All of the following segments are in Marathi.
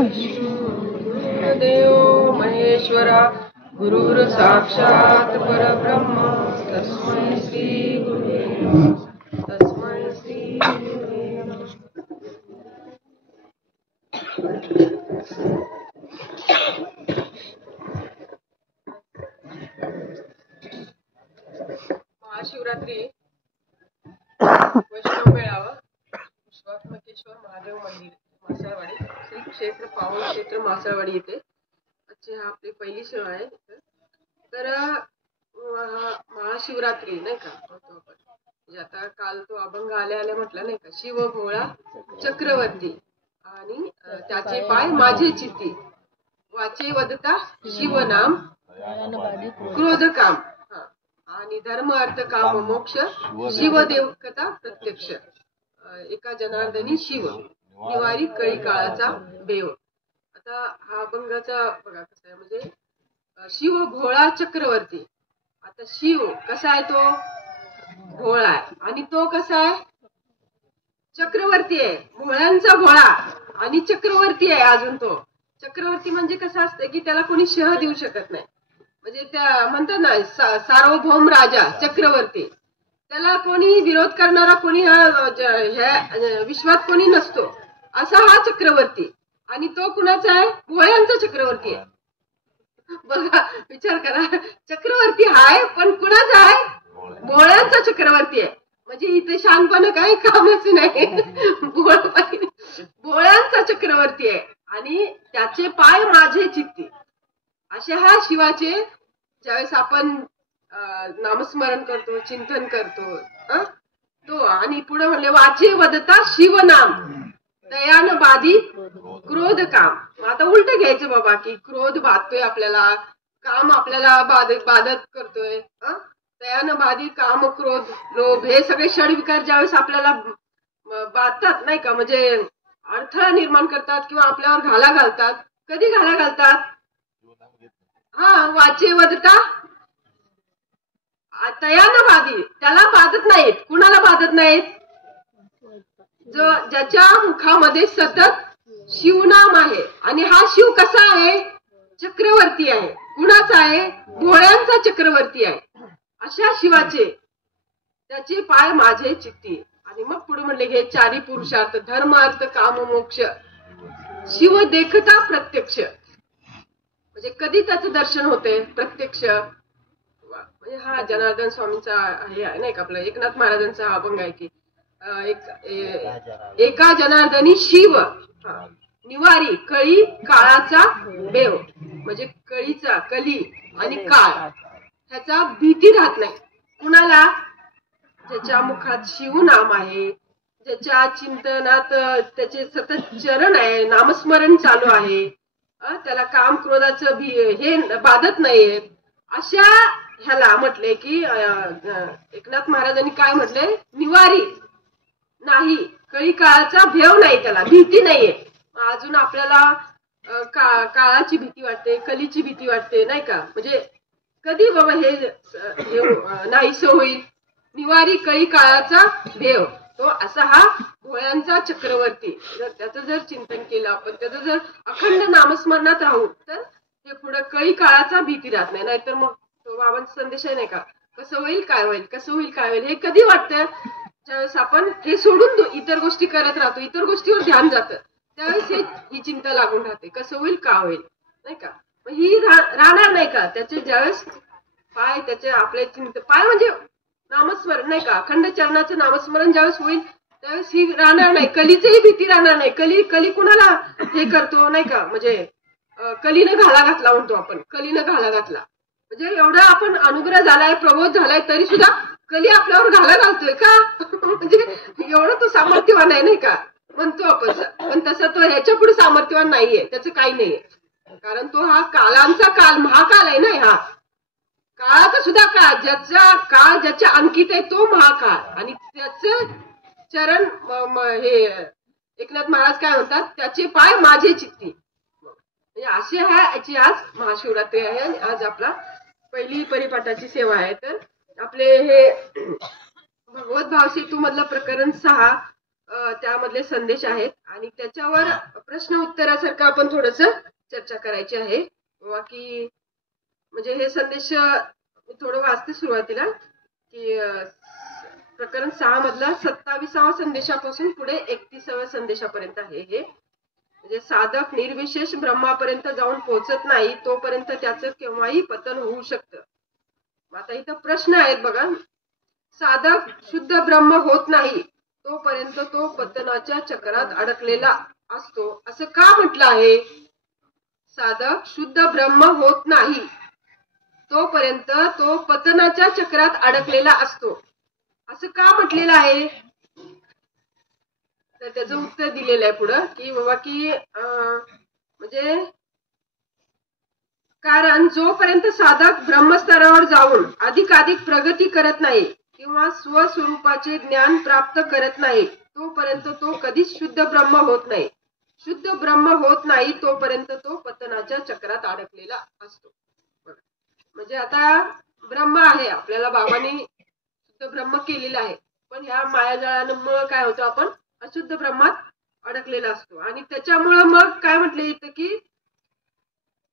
गुरुर्देव महेश्वरा गुरुर् साक्षात् परब्रह्म तस्मै श्री गुरुवे नमः तस्मै श्री गुरुवे नमः। महाशिवरात्री वैष्णव मेळावा विश्वात्मकेश्वर महादेव मंदिर मासळवाडी श्री क्षेत्र पावन क्षेत्र मासळवाडी येथे आजची हा आपली पहिली सेवा आहे। तर महाशिवरात्री नाही का म्हणतो आपण, म्हणजे आता काल तो अभंग आले म्हटलं नाही का, शिव भोळा चक्रवर्ती आणि त्याचे पाय माझे चित्ती, वाचे वदता शिवनाम क्रोध काम, आणि धर्म अर्थ काम मोक्ष शिवदेव कथा प्रत्यक्ष, एका जनार्दनी शिव निवारी कळी काळाचा देव। आता हा अभंगाचा बघा कसा आहे, म्हणजे शिव भोळा चक्रवर्ती। आता शिव कसा आहे, तो भोळा आहे आणि तो कसा आहे, चक्रवर्ती आहे। भोळ्यांचा भोळा आणि चक्रवर्ती आहे। अजून तो चक्रवर्ती म्हणजे कसं असतं की त्याला कोणी शह देऊ शकत नाही, म्हणजे त्या म्हणतात ना सार्वभौम राजा चक्रवर्ती, त्याला कोणी विरोध करणारा कोणी ह्या विश्वात कोणी नसतो, असा हा चक्रवर्ती। आणि तो कुणाचा आहे, भोळ्यांचा चक्रवर्ती आहे। बघा विचार करा, चक्रवर्ती हाय पण कुणाचा आहे, भोळ्यांचा चक्रवर्ती आहे। म्हणजे इथे शहाणपण काही कामच नाही, भोळ्यांचा चक्रवर्ती आहे आणि त्याचे पाय माझे चित्ती, असे हा शिवाचे ज्यावेळेस आपण नामस्मरण करतो, चिंतन करतो तो, आणि पुढे म्हणले वाचे वदता शिवनाम दयान बाधी क्रोध काम। आता उलट घ्यायचं बाबा, की क्रोध बाधतोय आपल्याला, काम आपल्याला बाधत करतोय, दयान बाधी काम क्रोध लोभ हे सगळे षडविकार ज्यावेळेस आपल्याला बाधतात नाही का, म्हणजे अडथळा निर्माण करतात किंवा आपल्यावर घाला घालतात। कधी घाला घालतात, वाचे वदता तयान बाधी, त्याला बाधत नाहीत। कुणाला बाधत नाहीत, जो ज्याच्या मुखामध्ये सतत शिवनाम आहे। आणि हा शिव कसा आहे, चक्रवर्ती आहे। कुणाचा आहे, भोळ्यांचा चक्रवर्ती आहे। अशा शिवाचे त्याचे पाय माझे चित्ती, आणि मग पुढे म्हणले हे चारी पुरुषार्थ धर्म अर्थ काम मोक्ष शिव देखता प्रत्यक्ष, म्हणजे कधी त्याचं दर्शन होते, प्रत्यक्ष। म्हणजे हा जनार्दन स्वामींचा हे आहे नाही का, आपला एकनाथ महाराजांचा हा अभंग आहे की एका जनार्दनी शिव निवारी कळी काळाचा देव, म्हणजे कळीचा कली आणि काळ ह्याचा भीती राहत नाही कुणाला, ज्याच्या मुखात शिव नाम आहे, ज्याच्या चिंतनात त्याचे सतत चरण आहे, नामस्मरण चालू आहे, त्याला काम क्रोधाचं हे बाधत नाहीये। अशा ह्याला म्हटले की एकनाथ महाराजांनी काय म्हटले, निवारी नाही, कळी काळाचा भेव नाही, त्याला भीती नाहीये। अजून आपल्याला काळाची भीती वाटते, कलीची भीती वाटते नाही का, म्हणजे कधी बाबा हे नाहीस होईल, निवारी कळी काळाचा भेव, तो असा हा भोळ्यांचा चक्रवर्ती। जर त्याचं जर चिंतन केलं आपण, त्याचं जर अखंड नामस्मरणात राहू, तर हे पुढे कळी काळाचा भीती राहत नाही। नाहीतर मग तो बाबांचा संदेश आहे नाही का, कसं होईल काय होईल, कसं होईल काय होईल, हे कधी वाटतं ज्यावेळेस आपण हे सोडून इतर गोष्टी करत राहतो, इतर गोष्टीवर ध्यान जातं, त्यावेळेस ही चिंता लागून राहते, कसं होईल काय होईल नाही का। ही राहणार नाही का, त्याचे ज्यावेळेस पाय त्याचे आपले पाय म्हणजे नामस्मरण नाही का, अखंड चरणाचं नामस्मरण ज्यावेळेस होईल त्यावेळेस ही राहणार नाही, कलीचीही भीती राहणार नाही। कली कुणाला हे करतो नाही का, म्हणजे कलीनं घाला घातला म्हणतो आपण, कलीनं घाला घातला, म्हणजे एवढा आपण अनुग्रह झालाय, प्रबोध झालाय, तरी सुद्धा कली आपल्यावर घाला घालतोय का, म्हणजे एवढं तो सामर्थ्यवान आहे नाही का म्हणतो आपण, पण तसं तो ह्याच्या पुढे सामर्थ्यवान नाहीये, त्याचं काही नाहीये, कारण तो हा कालांचा काल महाकाल आहे ना, हा काळाचा सुद्धा काळ, ज्याचा काळ ज्याच्या अंकित आहे तो महाकाळ, आणि त्याचं चरण हे एकनाथ महाराज काय म्हणतात, त्याचे पाय माझे चित्ती, म्हणजे असे ह्याची आज महाशिवरात्री आहे। आणि आज आपला पहिली परिपाठाची सेवा आहे। तर आपले हे भगवत भाव सेतू मधलं प्रकरण 6 त्यामधले संदेश आहेत आणि त्याच्यावर प्रश्न उत्तरासारखं आपण थोडस चर्चा करायची आहे की म्हणजे हे संदेश मी थोडं वाचते सुरुवातीला की प्रकरण 6 मधला 27व्या संदेशापासून पुढे 31व्या संदेशापर्यंत आहे हे. म्हणजे साधक निर्विशेष ब्रह्मापर्यंत जाऊन पोहोचत नाही तोपर्यंत त्याचं केव्हाही पतन होऊ शकतं. आता इथं प्रश्न आहेत बघा. साधक शुद्ध ब्रह्म होत नाही तोपर्यंत तो पतनाच्या चक्रात अडकलेला असतो असं का म्हटलं आहे? साधक शुद्ध ब्रह्म होत नाही तोपर्यंत तो पतनाच्या चक्रात अडकलेला असतो असं का म्हटलेलं आहे? तर त्याचं उत्तर दिलेलं आहे पुढं की बाबा की म्हणजे कारण जोपर्यंत साधक ब्रह्मस्तरावर जाऊन अधिकाधिक प्रगती करत नाही किंवा स्वस्वरूपाचे ज्ञान प्राप्त करत नाही तोपर्यंत तो कधीच शुद्ध ब्रह्म होत नाही. शुद्ध ब्रह्म होत नाही तोपर्यंत तो पतनाच्या चक्रात अडकलेला असतो. म्हणजे आता ब्रह्म आहे आपल्याला बाबांनी शुद्ध ब्रह्म केलेलं आहे पण ह्या मायाजाळामुळे काय होतं आपण अशुद्ध ब्रह्मात अडकलेला असतो आणि त्याच्यामुळं मग काय म्हटलं येतं की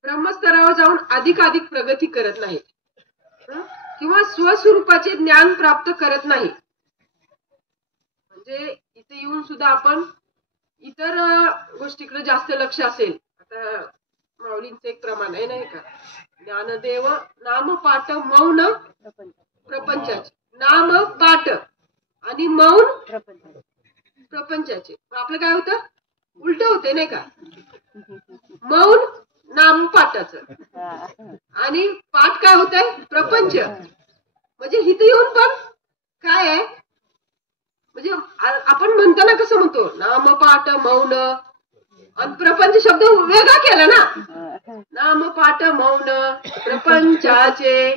ब्रह्मस्तरावर जाऊन अधिकाधिक प्रगती करत नाही किंवा स्वस्वरूपाचे ज्ञान प्राप्त करत नाही. म्हणजे इथे येऊन सुद्धा आपण इतर गोष्टीकडे जास्त लक्ष असेल. आता माऊलींचं एक प्रमाण आहे नाही का, ज्ञानदेव नाम पाठ मौन प्रपंचाचे. नाम पाठ आणि मौन प्रपंचाचे. आपलं काय होतं उलट होते नाही का, मौन नाम पाठाचं आणि पाठ काय होत आहे प्रपंच. म्हणजे इथे येऊन पण काय आहे म्हणजे आपण म्हणताना कसं म्हणतो नाम पाठ मौन आणि प्रपंच शब्द वेगळा केला ना. नाम पाठ मौन प्रपंचाचे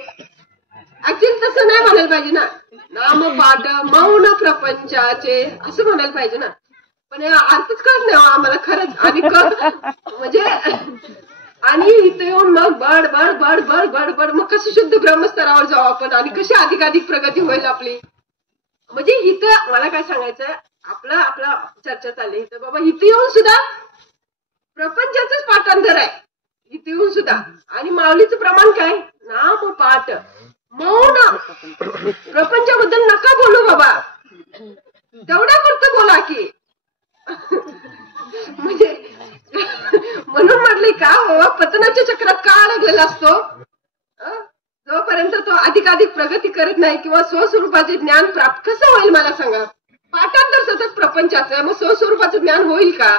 ऍक्च्युअली तसं नाही म्हणायला पाहिजे ना. नाम पाठ मौन प्रपंचाचे असं म्हणायला पाहिजे ना. पण अर्थच कळत नाही आम्हाला खरंच. आणि म्हणजे आणि इथे येऊन मग बड बड बड बड बड बड मग कसं शुद्ध ब्रह्मस्तरावर जाऊ आपण आणि कशी अधिकाधिक प्रगती होईल आपली. म्हणजे इथं मला काय सांगायचंय आपला चर्चा चालली इथं बाबा इथे येऊन सुद्धा प्रपंचाचंच पाठांतर आहे इथे येऊन सुद्धा. आणि माऊलीचं प्रमाण काय नाम पाठ मौन प्रपंचाबद्दल नका बोलू बाबा तेवढा पुरतं बोला की. म्हणजे म्हणून म्हटले का बाबा पतनाच्या चक्रात का अडकलेला असतो जोपर्यंत तो अधिकाधिक प्रगती करत नाही किंवा स्वस्वरूपाचे ज्ञान प्राप्त कसं होईल मला सांगा. पाठांतर सतत प्रपंचाचं मग स्वस्वरूपाचं ज्ञान होईल का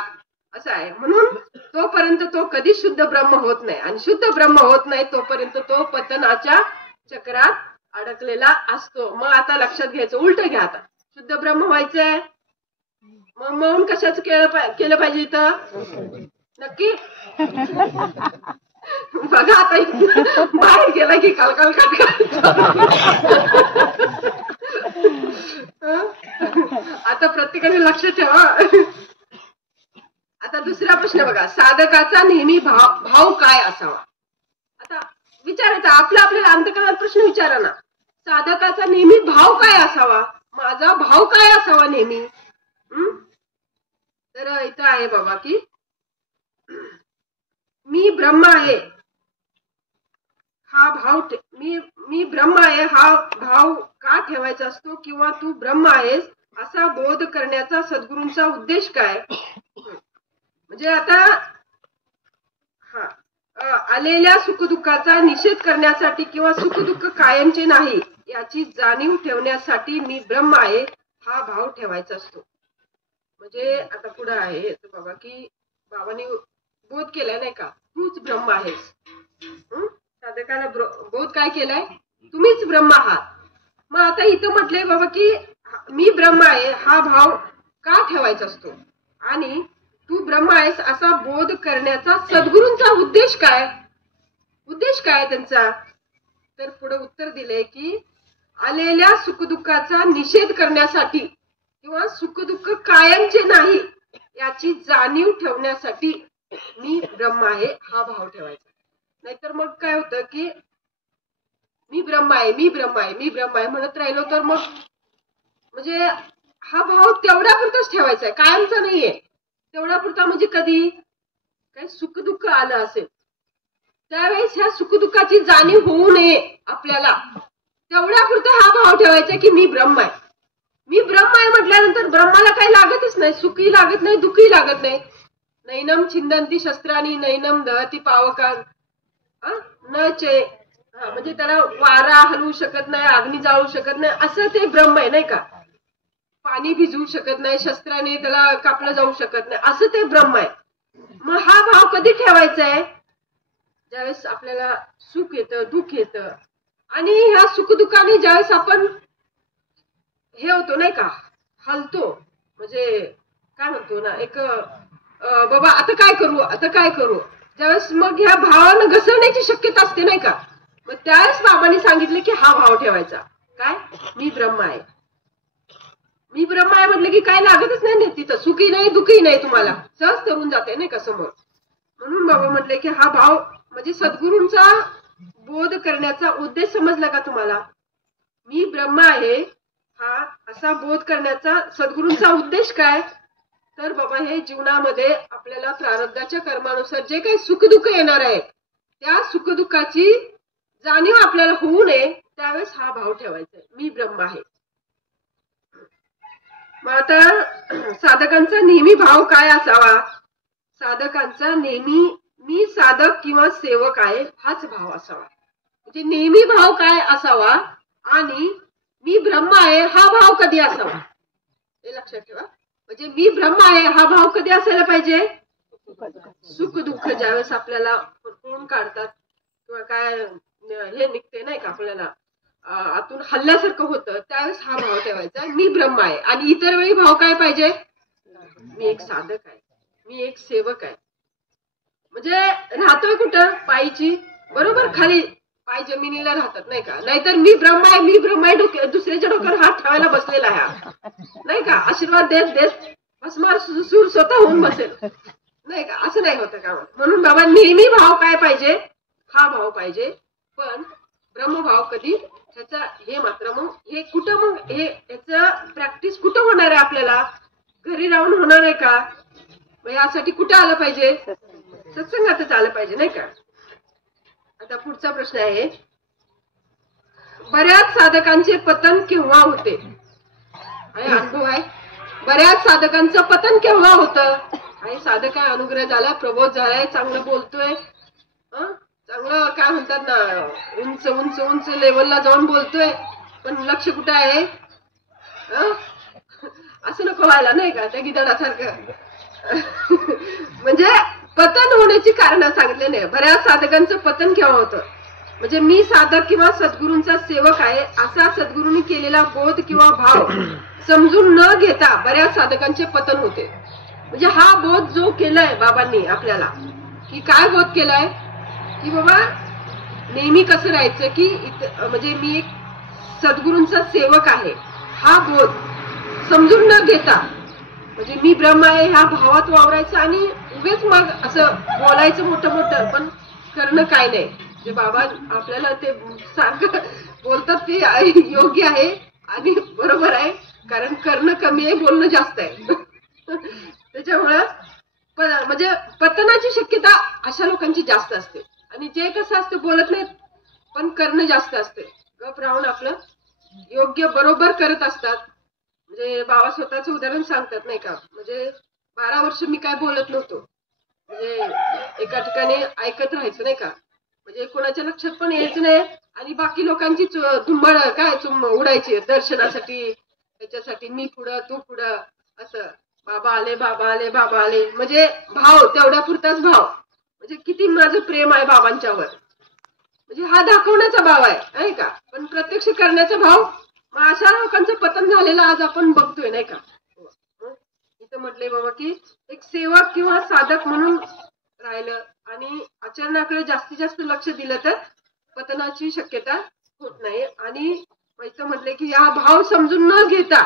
असं आहे. म्हणून तोपर्यंत तो कधी शुद्ध ब्रह्म होत नाही आणि शुद्ध ब्रह्म होत नाही तोपर्यंत तो पतनाच्या चक्रात अडकलेला असतो. मग आता लक्षात घ्यायचं उलट घ्या. आता शुद्ध ब्रह्म व्हायचंय मग मौन कशाचं केलं पाहिजे इथं नक्की बघा. आता बाहेर गेला की काल आता प्रत्येकाने लक्ष ठेवा. आता दुसरा प्रश्न बघा. साधकाचा नेहमी भाव काय असावा. आता विचारायचा आपल्याला अंतःकरणात प्रश्न विचारा ना. साधकाचा नेहमी भाव काय असावा. माझा भाव काय असावा नेहमी. तर इथं आहे बाबा की मी ब्रह्म आहे हा भाव मी ब्रह्म आहे हा भाव का ठेवायचा असतो किंवा तू ब्रह्म आहेस असा बोध करण्याचा सद्गुरूंचा उद्देश काय. म्हणजे आता आलेल्या सुखदुःखाचा निषेध करण्यासाठी किंवा सुखदुःख कायमचे नाही याची जाणीव ठेवण्यासाठी मी ब्रह्म आहे हा भाव ठेवायचा असतो. म्हणजे आता पुढे आहे बाबा की बाबांनी बोध केलाय नाही का तूच ब्रह्म आहेस. साधकाला बोध काय केलाय तुम्हीच ब्रह्म आहात. मग आता इथं म्हटलंय बाबा की मी ब्रह्म आहे हा भाव का ठेवायचा असतो आणि तू ब्रह्म आहेस असा बोध करण्याचा सद्गुरूंचा उद्देश काय. उद्देश काय त्यांचा. तर पुढे उत्तर दिलंय की आलेल्या सुखदुःखाचा निषेध करण्यासाठी किंवा सुखदुःख कायमचे नाही याची जाणीव ठेवण्यासाठी मी ब्रह्म आहे हा भाव ठेवायचा. नाहीतर मग काय होतं की मी ब्रह्म आहे मी ब्रह्म आहे मी ब्रह्म आहे म्हणत राहिलो तर मग म्हणजे हा भाव तेवढ्या पुरताच ठेवायचा आहे, कायमचा नाहीये. तेवढ्या पुरता म्हणजे कधी काही सुखदुःख आलं असेल त्यावेळेस ह्या सुखदुःखाची जाणीव होऊ नये आपल्याला, तेवढ्या पुरता हा भाव ठेवायचा की मी ब्रह्म आहे. मी ब्रह्म आहे म्हटल्यानंतर ब्रह्माला काही लागतच नाही, सुखी लागत नाही, दुःखी लागत नाही. नैनम छिंदंती शस्त्रानी नैनम दहती पावका न चे, म्हणजे त्याला वारा हलवू शकत नाही, अग्नी जाळू शकत नाही, असं ते ब्रह्म आहे नाही का. पाणी भिजवू शकत नाही, शस्त्राने त्याला कापलं जाऊ शकत नाही, असं ते ब्रह्म आहे. मग हा भाव कधी ठेवायचा आहे? ज्यावेळेस आपल्याला सुख येतं, दुःख येतं, आणि ह्या सुखदुःखाने ज्यावेळेस आपण हे होतो नाही का, हलतो, म्हणजे काय म्हणतो ना, एक बाबा आता काय करू, आता काय करू, ज्यावेळेस मग ह्या भावानं घसरण्याची शक्यता असते नाही का. मग त्यावेळेस बाबांनी सांगितलं की हा भाव ठेवायचा, काय मी ब्रह्म आहे. मी ब्रह्म आहे म्हटलं की काय लागतच नाही तिथं, सुखी नाही दुःखी नाही, तुम्हाला सहज ठरून जाते नाही का समोर. म्हणून बाबा म्हटले की हा भाव म्हणजे सद्गुरूंचा बोध करण्याचा उद्देश समजला का तुम्हाला. मी ब्रह्म आहे हा असा बोध करण्याचा सद्गुरूंचा उद्देश काय, तर बाबा हे जीवनामध्ये आपल्याला प्रारब्धाच्या कर्मानुसार जे काही सुखदुःख येणार आहे त्या सुखदुःखाची जाणीव आपल्याला होऊ नये, त्यावेळेस हा भाव ठेवायचा आहे, मी ब्रह्म आहे. मग आता साधकांचा नेहमी भाव काय असावा. साधकांचा नेहमी मी साधक किंवा सेवक आहे हाच भाव असावा. म्हणजे नेहमी भाव काय असावा आणि मी ब्रह्म आहे हा भाव कधी असावा हे लक्षात ठेवा. म्हणजे मी ब्रह्म आहे हा भाव कधी असायला पाहिजे. सुख दुःख ज्यावेळेस आपल्याला पकडून काढतात किंवा काय हे निघते नाही का, आपल्याला आतून हल्ल्यासारखं होतं, त्यावेळेस हा भाव ठेवायचा मी ब्रह्म आहे. आणि इतर वेळी भाव काय पाहिजे, मी एक साधक आहे, मी एक सेवक आहे. म्हणजे राहतोय कुठं, पायीची बरोबर खाली, पाय जमिनीला राहतात नाही का. नाहीतर मी ब्रह्म आहे, मी ब्रह्म आहे, दुसऱ्याच्या डोक्यावर हात ठेवायला बसलेला आहे नाही का, आशीर्वाद देत देत भस्मार सूर स्वतः होऊन बसेल नाही का, असं नाही होतं का. म्हणून बाबा नेहमी भाव काय पाहिजे, हा भाव पाहिजे. पण ब्रह्मभाव कधी ह्याचा हे मात्र मग हे कुठं, मग हे याचं प्रॅक्टिस कुठं होणार आहे आपल्याला, घरी राहून होणार आहे का. मग यासाठी कुठं आलं पाहिजे, सत्संगातच आलं पाहिजे नाही का. आता पुढचा प्रश्न आहे, बऱ्याच साधकांचे पतन केव्हा होते. अनुभव आहे, बऱ्याच साधकांचं पतन केव्हा होतं. आणि साधक काय अनुग्रह झाला, प्रबोध झालाय, चांगलं बोलतोय, चांगलं काय म्हणतात ना, उंच उंच उंच लेवलला जाऊन बोलतोय, पण लक्ष कुठं आहे. असं नको व्हायला नाही का त्या गिधाडासारखं. म्हणजे पतन होण्याची कारण सांगितले नाही. बऱ्याच साधकांचं पतन केव्हा होतं, म्हणजे मी साधक किंवा सद्गुरूंचा सेवक आहे असा सद्गुरूंनी केलेला बोध किंवा भाव समजून न घेता बऱ्याच साधकांचे पतन होते. म्हणजे हा बोध जो केलाय बाबांनी आपल्याला, की काय बोध केलाय, की बाबा नेहमी कसं राहायचं, की म्हणजे मी एक सद्गुरूंचा सेवक आहे हा बोध समजून न घेता, म्हणजे मी ब्रह्म आहे ह्या भावात वावरायचं आणि उगेच मग असं बोलायचं मोठं मोठं, पण करणं काय नाही. जे बाबा आपल्याला ते सारखं बोलतात ते योग्य आहे आणि बरोबर आहे, कारण करणं कमी आहे, बोलणं जास्त आहे. त्याच्यामुळं म्हणजे पतनाची शक्यता अशा लोकांची जास्त असते. आणि जे कसं असतं बोलत नाहीत पण करणं जास्त असते, गप राहून आपलं योग्य बरोबर करत असतात. म्हणजे बाबा स्वतःचं उदाहरण सांगतात नाही का, म्हणजे 12 वर्ष मी काय बोलत नव्हतो, म्हणजे एका ठिकाणी ऐकत राहायचं नाही का, म्हणजे कोणाच्या लक्षात पण यायचं नाही आणि बाकी लोकांची धुंबळ काय उडायची दर्शनासाठी, त्याच्यासाठी मी पुढं तू पुढं असं, बाबा आले बाबा आले बाबा आले, म्हणजे भाव तेवढ्या पुरताच भाव, म्हणजे किती माझं प्रेम आहे बाबांच्यावर, म्हणजे हा दाखवण्याचा भाव आहे नाही का, पण प्रत्यक्ष करण्याचा भाव. मग अशा लोकांचं पतन झालेलं आज आपण बघतोय नाही का. इथं म्हटलंय बाबा की एक सेवक किंवा साधक म्हणून राहिलं आणि आचरणाकडे जास्तीत जास्त लक्ष दिलं तर पतनाची शक्यता होत नाही. आणि इथं म्हटलंय की हा भाव समजून न घेता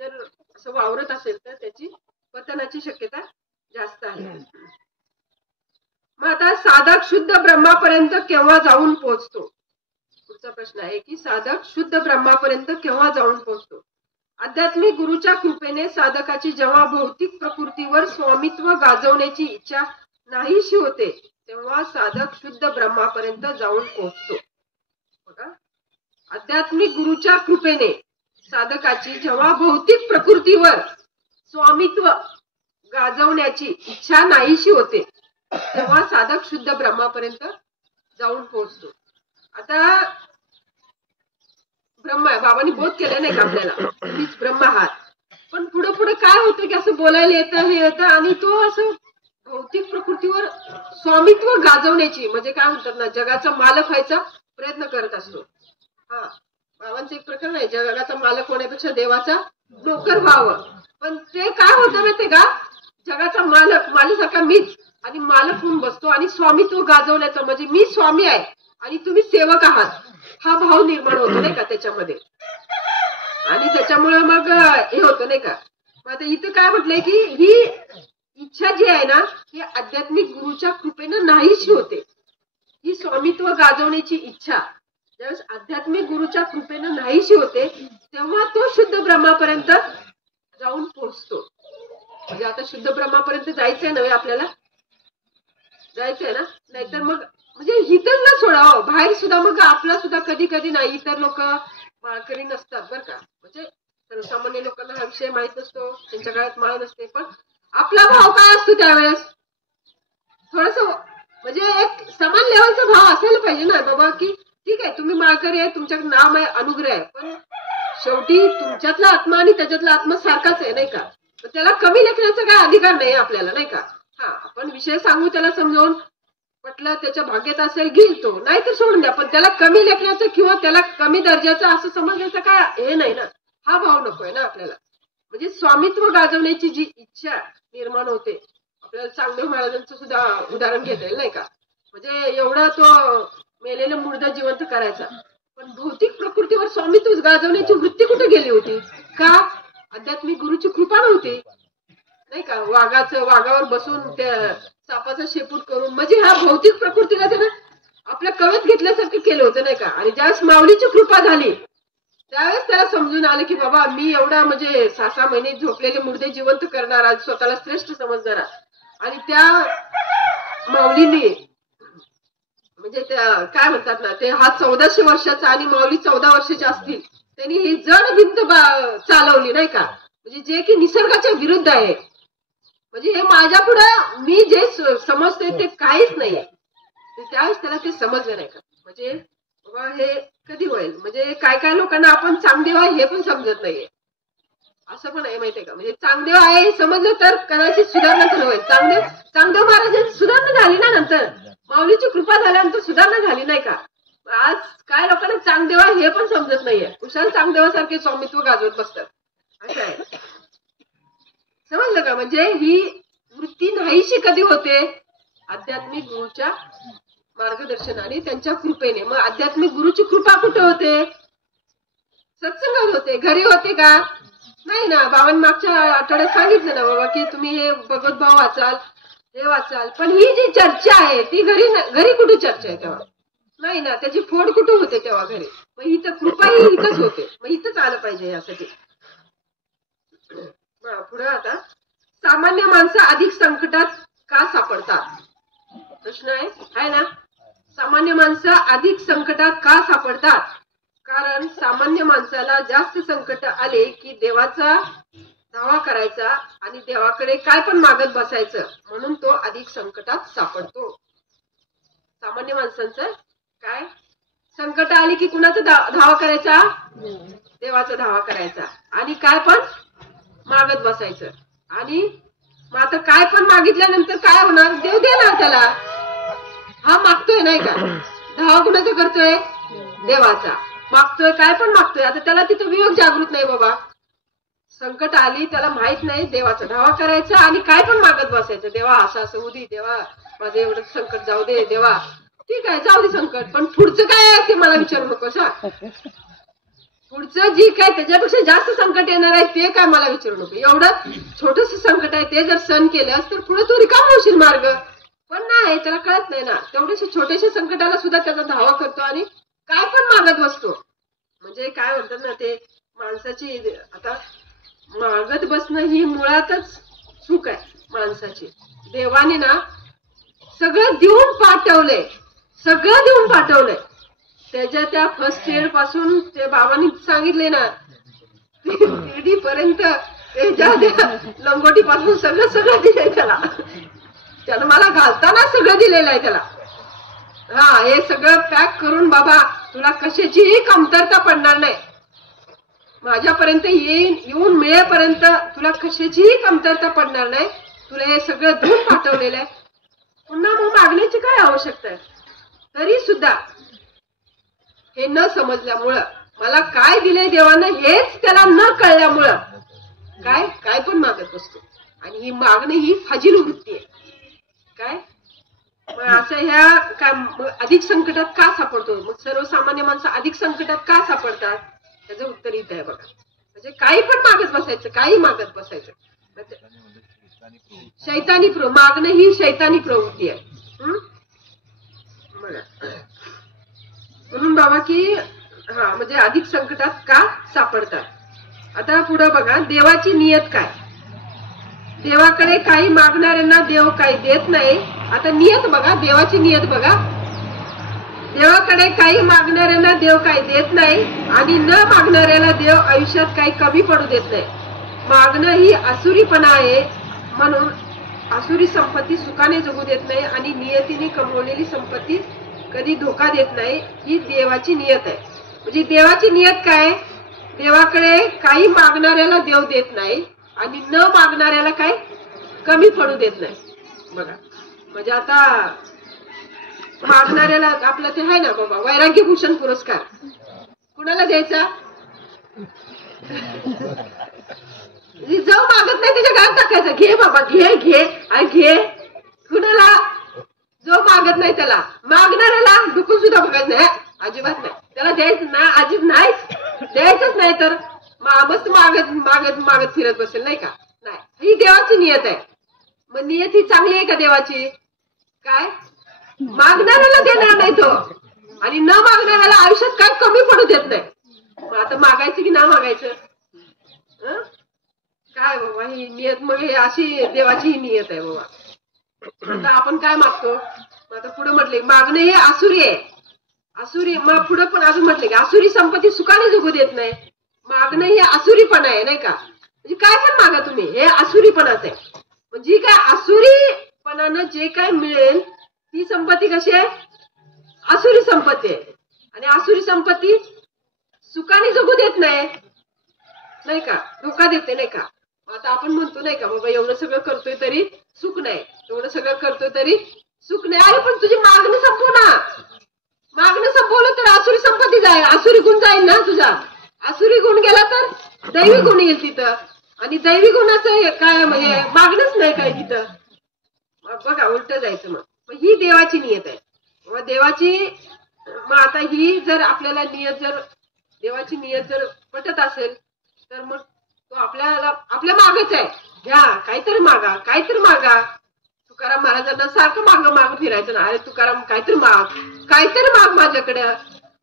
जर असं वावरत असेल तर त्याची पतनाची शक्यता जास्त आहे. मग आता साधक शुद्ध ब्रह्मापर्यंत केव्हा जाऊन पोहोचतो. पुढचा प्रश्न आहे की साधक शुद्ध ब्रह्मापर्यंत केव्हा जाऊन पोहोचतो. आध्यात्मिक गुरुच्या कृपेने साधकाची जेव्हा भौतिक प्रकृतीवर स्वामित्व गाजवण्याची इच्छा नाहीशी होते तेव्हा साधक शुद्ध ब्रह्मापर्यंत जाऊन पोहोचतो. बघा, आध्यात्मिक गुरुच्या कृपेने साधकाची जेव्हा भौतिक प्रकृतीवर स्वामित्व गाजवण्याची इच्छा नाहीशी होते तेव्हा साधक शुद्ध ब्रह्मापर्यंत जाऊन पोहोचतो. आता ब्रह्म बाबांनी बोध केला नाही का आपल्याला, मीच ब्रह्म आहात. पण पुढे पुढे काय होतं की असं बोलायला येतं हे येतं आणि तो असं भौतिक प्रकृतीवर स्वामित्व गाजवण्याची म्हणजे काय म्हणतात ना, जगाचा मालक व्हायचा प्रयत्न करत असतो. हा, बाबांचं एक प्रकरण आहे, जगाचा मालक होण्यापेक्षा देवाचा नोकर व्हावं. पण ते काय होतं माहितीये का, जगाचा मालक माझ्यासारखा मीच आणि मालक होऊन बसतो आणि स्वामित्व गाजवण्याचं म्हणजे मी स्वामी आहे आणि तुम्ही सेवक आहात हा भाव निर्माण होतो नाही का त्याच्यामध्ये. आणि त्याच्यामुळे मग हे होतं नाही का. आता इथं काय म्हटलंय की ही इच्छा जी आहे ना ही आध्यात्मिक गुरुच्या कृपेनं नाहीशी होते. ही स्वामित्व गाजवण्याची इच्छा ज्यावेळेस आध्यात्मिक गुरुच्या कृपेनं नाहीशी होते तेव्हा तो शुद्ध ब्रह्मापर्यंत जाऊन पोहोचतो. म्हणजे आता शुद्ध ब्रह्मापर्यंत जायचंय नव्हे आपल्याला, जायचंय ना. नाहीतर मग म्हणजे इतर ना सोडावं, बाहेर सुद्धा मग आपला सुद्धा कधी कधी नाही, इतर लोक माळकरी नसतात बरं का. म्हणजे सर्वसामान्य लोकांना हा विषय माहित नसतो, त्यांच्या काळात माळ नसते. पण आपला भाव काय असतो त्यावेळेस थोडस म्हणजे एक समान लेवलचा भाव असायला पाहिजे ना बाबा, की ठीक आहे तुम्ही माळकरी आहे, तुमच्याकडे नाम आहे, अनुग्रह आहे, पण शेवटी तुमच्यातला आत्मा आणि त्याच्यातला आत्मा सारखाच आहे नाही का. त्याला कमी लेखण्याचा काय अधिकार नाही आपल्याला नाही का. हा, आपण विषय सांगू, त्याला समजावून म्हटलं त्याच्या भाग्यात असेल घेईल तो, नाही तर सोडून द्या. पण त्याला कमी लेखण्याचं किंवा त्याला कमी दर्जाचं असं समजण्याचं काय हे नाही ना. हा भाव नकोय ना आपल्याला. म्हणजे स्वामित्व गाजवण्याची जी इच्छा निर्माण होते, आपल्याला चांगदेव महाराजांचं सुद्धा उदाहरण घेता येईल नाही का. म्हणजे एवढा तो मेलेलं मुर्दा जिवंत करायचा, पण भौतिक प्रकृतीवर स्वामित्व गाजवण्याची वृत्ती कुठे गेली होती का, आध्यात्मिक गुरुची कृपा नव्हती नाही का. वाघावर बसून त्या सापाचा शेपूट करून म्हणजे ह्या भौतिक प्रकृतीला त्यानं आपल्या कवच घेतल्यासारखं केलं होतं नाही का. आणि ज्यावेळेस माऊलीची कृपा झाली त्यावेळेस त्याला समजून आलं की बाबा मी एवढा म्हणजे 6-6 महिने झोपलेले मुर्दे जिवंत करणारा, स्वतःला श्रेष्ठ समजणारा, आणि त्या माऊलीने म्हणजे त्या काय म्हणतात ना, ते हा 1400 वर्षाचा आणि माऊली 14 वर्षाची असतील, त्यांनी ही जड भिंत चालवली नाही का. म्हणजे जे की निसर्गाच्या विरुद्ध आहे. म्हणजे हे माझ्या पुढे मी जे समजतोय ते काहीच नाहीये. त्यावेळेस त्याला ते समजलं नाही का. म्हणजे बाबा हे कधी होईल, म्हणजे काय काय लोकांना आपण चांगदेव आहे हे पण समजत नाहीये, असं पण आहे माहितीये का. म्हणजे चांगदेव आहे हे समजलं तर कदाचित सुधारणा तर होईल. चांगदेव महाराजांची सुधारणा झाली ना, नंतर माऊलीची कृपा झाल्यानंतर सुधारणा झाली नाही का. आज काय लोकांना चांगदेव आहे हे पण समजत नाहीये, कुशाल चांगदेवासारखे स्वामित्व गाजवत बसतात, असं आहे. समजलं का. म्हणजे ही वृत्ती नाहीशी कधी होते, आध्यात्मिक गुरुच्या मार्गदर्शनाने, त्यांच्या कृपेने. मग आध्यात्मिक गुरुची कृपा कुठे होते, सत्संगात होते. घरी होते का नाही ना. बाबांनी मागच्या आठवड्यात सांगितलं ना बाबा की तुम्ही हे भगवत भाव वाचाल, हे वाचाल, पण ही जी चर्चा आहे ती घरी कुठे चर्चा आहे तेव्हा नाही ना. त्याची फोड कुठे होते तेव्हा घरी. मग इथं कृपा ही इथंच होते, मग इथंच आलं पाहिजे यासाठी. पुढे आता सामान्य माणसं अधिक संकटात का सापडतात, प्रश्न आहे ना. सामान्य माणसं अधिक संकटात का सापडतात, कारण सामान्य माणसाला जास्त संकट आले की देवाचा धावा करायचा आणि देवाकडे काय पण मागत बसायचं, म्हणून तो अधिक संकटात सापडतो. सामान्य माणसांचं काय, संकट आली की कुणाचा धावा करायचा, देवाचा धावा करायचा आणि काय पण मागत बसायचं. आणि मग आता काय पण मागितल्यानंतर काय होणार, देव देणार त्याला. हा मागतोय नाही का, धावा कुणाचा करतोय, देवाचा मागतोय, काय पण मागतोय. आता त्याला तिथं विवेक जागृत नाही बाबा. संकट आली त्याला माहित नाही, देवाचा धावा करायचा आणि काय पण मागत बसायचं. देवा असं असं उदी, देवा माझं एवढं संकट जाऊ दे, देवा ठीक आहे जाऊ दे संकट, पण पुढचं काय आहे ते मला विचारू नकोस. पुढचं जी काय त्याच्यापेक्षा जास्त संकट येणार आहे ते काय मला विचारू नको. एवढं छोटस संकट आहे ते जर सहन केलंस तर पुढे तू रिकाम होशील मार्ग. पण नाही, त्याला कळत नाही ना. तेवढ्याशा छोट्याशा संकटाला सुद्धा त्याचा धावा करतो आणि काय पण मागत बसतो. म्हणजे काय म्हणतात ना ते माणसाची आता मागत बसणं ही मुळातच चूक आहे माणसाची. देवाने ना सगळं देऊन पाठवलंय, सगळं देऊन पाठवलंय. त्याच्या त्या फर्स्ट इयर पासून ते बाबांनी सांगितले ना PhD पर्यंत त्याच्या लंगोटी पासून सगळं सगळं दिलंय त्याला. त्यानं मला घालताना सगळं दिलेलं आहे त्याला. हा, हे सगळं पॅक करून बाबा तुला कशाचीही कमतरता पडणार नाही. माझ्यापर्यंत येऊन मिळेपर्यंत तुला कशाचीही कमतरता पडणार नाही. तुला हे सगळं देऊन पाठवलेलं आहे. पुन्हा मग मागण्याची काय आवश्यकता आहे? तरी सुद्धा हे न समजल्यामुळं, मला काय दिलंय देवानं हेच त्याला न कळल्यामुळं काय काय पण मागत बसतो. आणि ही मागणी ही फाजील वृत्ती आहे. काय मग असं ह्या काय अधिक संकटात का सापडतो? मग सर्वसामान्य माणसं अधिक संकटात का सापडतात? त्याचं उत्तर इथं आहे बघा. म्हणजे काही पण मागत बसायचं, काही मागत बसायचं. शैतानी मागणं ही शैतानी प्रवृत्ती आहे. बघा म्हणून बाबा की हा म्हणजे अधिक संकटात का सापडतात. आता पुढं बघा देवाची नियत काय. देवाकडे काही मागणाऱ्यांना देव काही देत नाही. आता नियत बघा, देवाची नियत बघा. देवाकडे काही मागणाऱ्यांना देव काही देत नाही आणि न मागणाऱ्याला देव आयुष्यात काही कमी पडू देत नाही. मागणं ही आसुरीपणा आहे. म्हणून आसुरी संपत्ती सुखाने जगू देत नाही आणि नियतीने कमवलेली संपत्ती कधी धोका देत नाही. ही देवाची नियत आहे. म्हणजे देवाची नियत काय? देवाकडे काही मागणाऱ्याला देव देत नाही आणि न मागणाऱ्याला काय कमी पडू देत नाही. बघा म्हणजे आता मागणाऱ्याला आपलं ते आहे ना बाबा वैराग्यभूषण पुरस्कार कुणाला द्यायचा? जो मागत नाही त्याच्या घरात टाकायचा. घे बाबा घे घे घे. कुणाला? जो मागत नाही त्याला. मागणाऱ्याला दुखून सुद्धा बघायचं नाही, अजिबात नाही. त्याला द्यायचं ना, अजिबात नाहीच द्यायचंच नाही. तर मस्त मागत मागत मागत फिरत बसेल नाही का? नाही, ही देवाची नियत आहे. मग नियत ही चांगली आहे का देवाची? काय मागणाऱ्याला देणार नाही तो आणि न मागणाऱ्याला आयुष्यात काय कमी पडू देत नाही. मग आता मागायचं की ना मागायचं? काय बाबा ही नियत. मग हे अशी देवाची ही नियत आहे बाबा. आता आपण काय मागतो? आता पुढे म्हटले मागणं हे आसुरी आहे. आसुरी. मग पुढे पण अजून म्हटले की आसुरी संपत्ती सुखाने जगू देत नाही. मागणं हे आसुरीपणा आहे नाही का? म्हणजे काय पण मागा तुम्ही, हे आसुरीपणाच आहे. म्हणजे काय आसुरीपणानं जे काय मिळेल ती संपत्ती कशी आहे? आसुरी संपत्ती आहे. आणि आसुरी संपत्ती सुखाने जगू देत नाही नाही का? धोका देते नाही का? आता आपण म्हणतो नाही का बाबा एवढं सगळं करतोय तरी सुख नाही, एवढं सगळं करतोय तरी सुख नाही. अरे पण तुझी मागणी संपव ना. मागणं संपवलं तर आसुरी संपत्ती जाईल, आसुरी गुण जाईल ना तुझा. आसुरी गुण गेला तर दैवी गुण येईल तिथं. आणि दैवी गुणाचं काय म्हणजे मागणंच नाही काय तिथं. बघा उलट जायचं. मग ही देवाची नियत आहे. मग देवाची मग आता ही जर आपल्याला नियत जर देवाची नियत जर पटत असेल तर मग तो आपल्याला आपल्या मागच आहे. घ्या काहीतरी मागा, काहीतरी मागा. तुकाराम महाराजांना सारखं माग फिरायचं ना. अरे तुकाराम काहीतरी माग माझ्याकडं.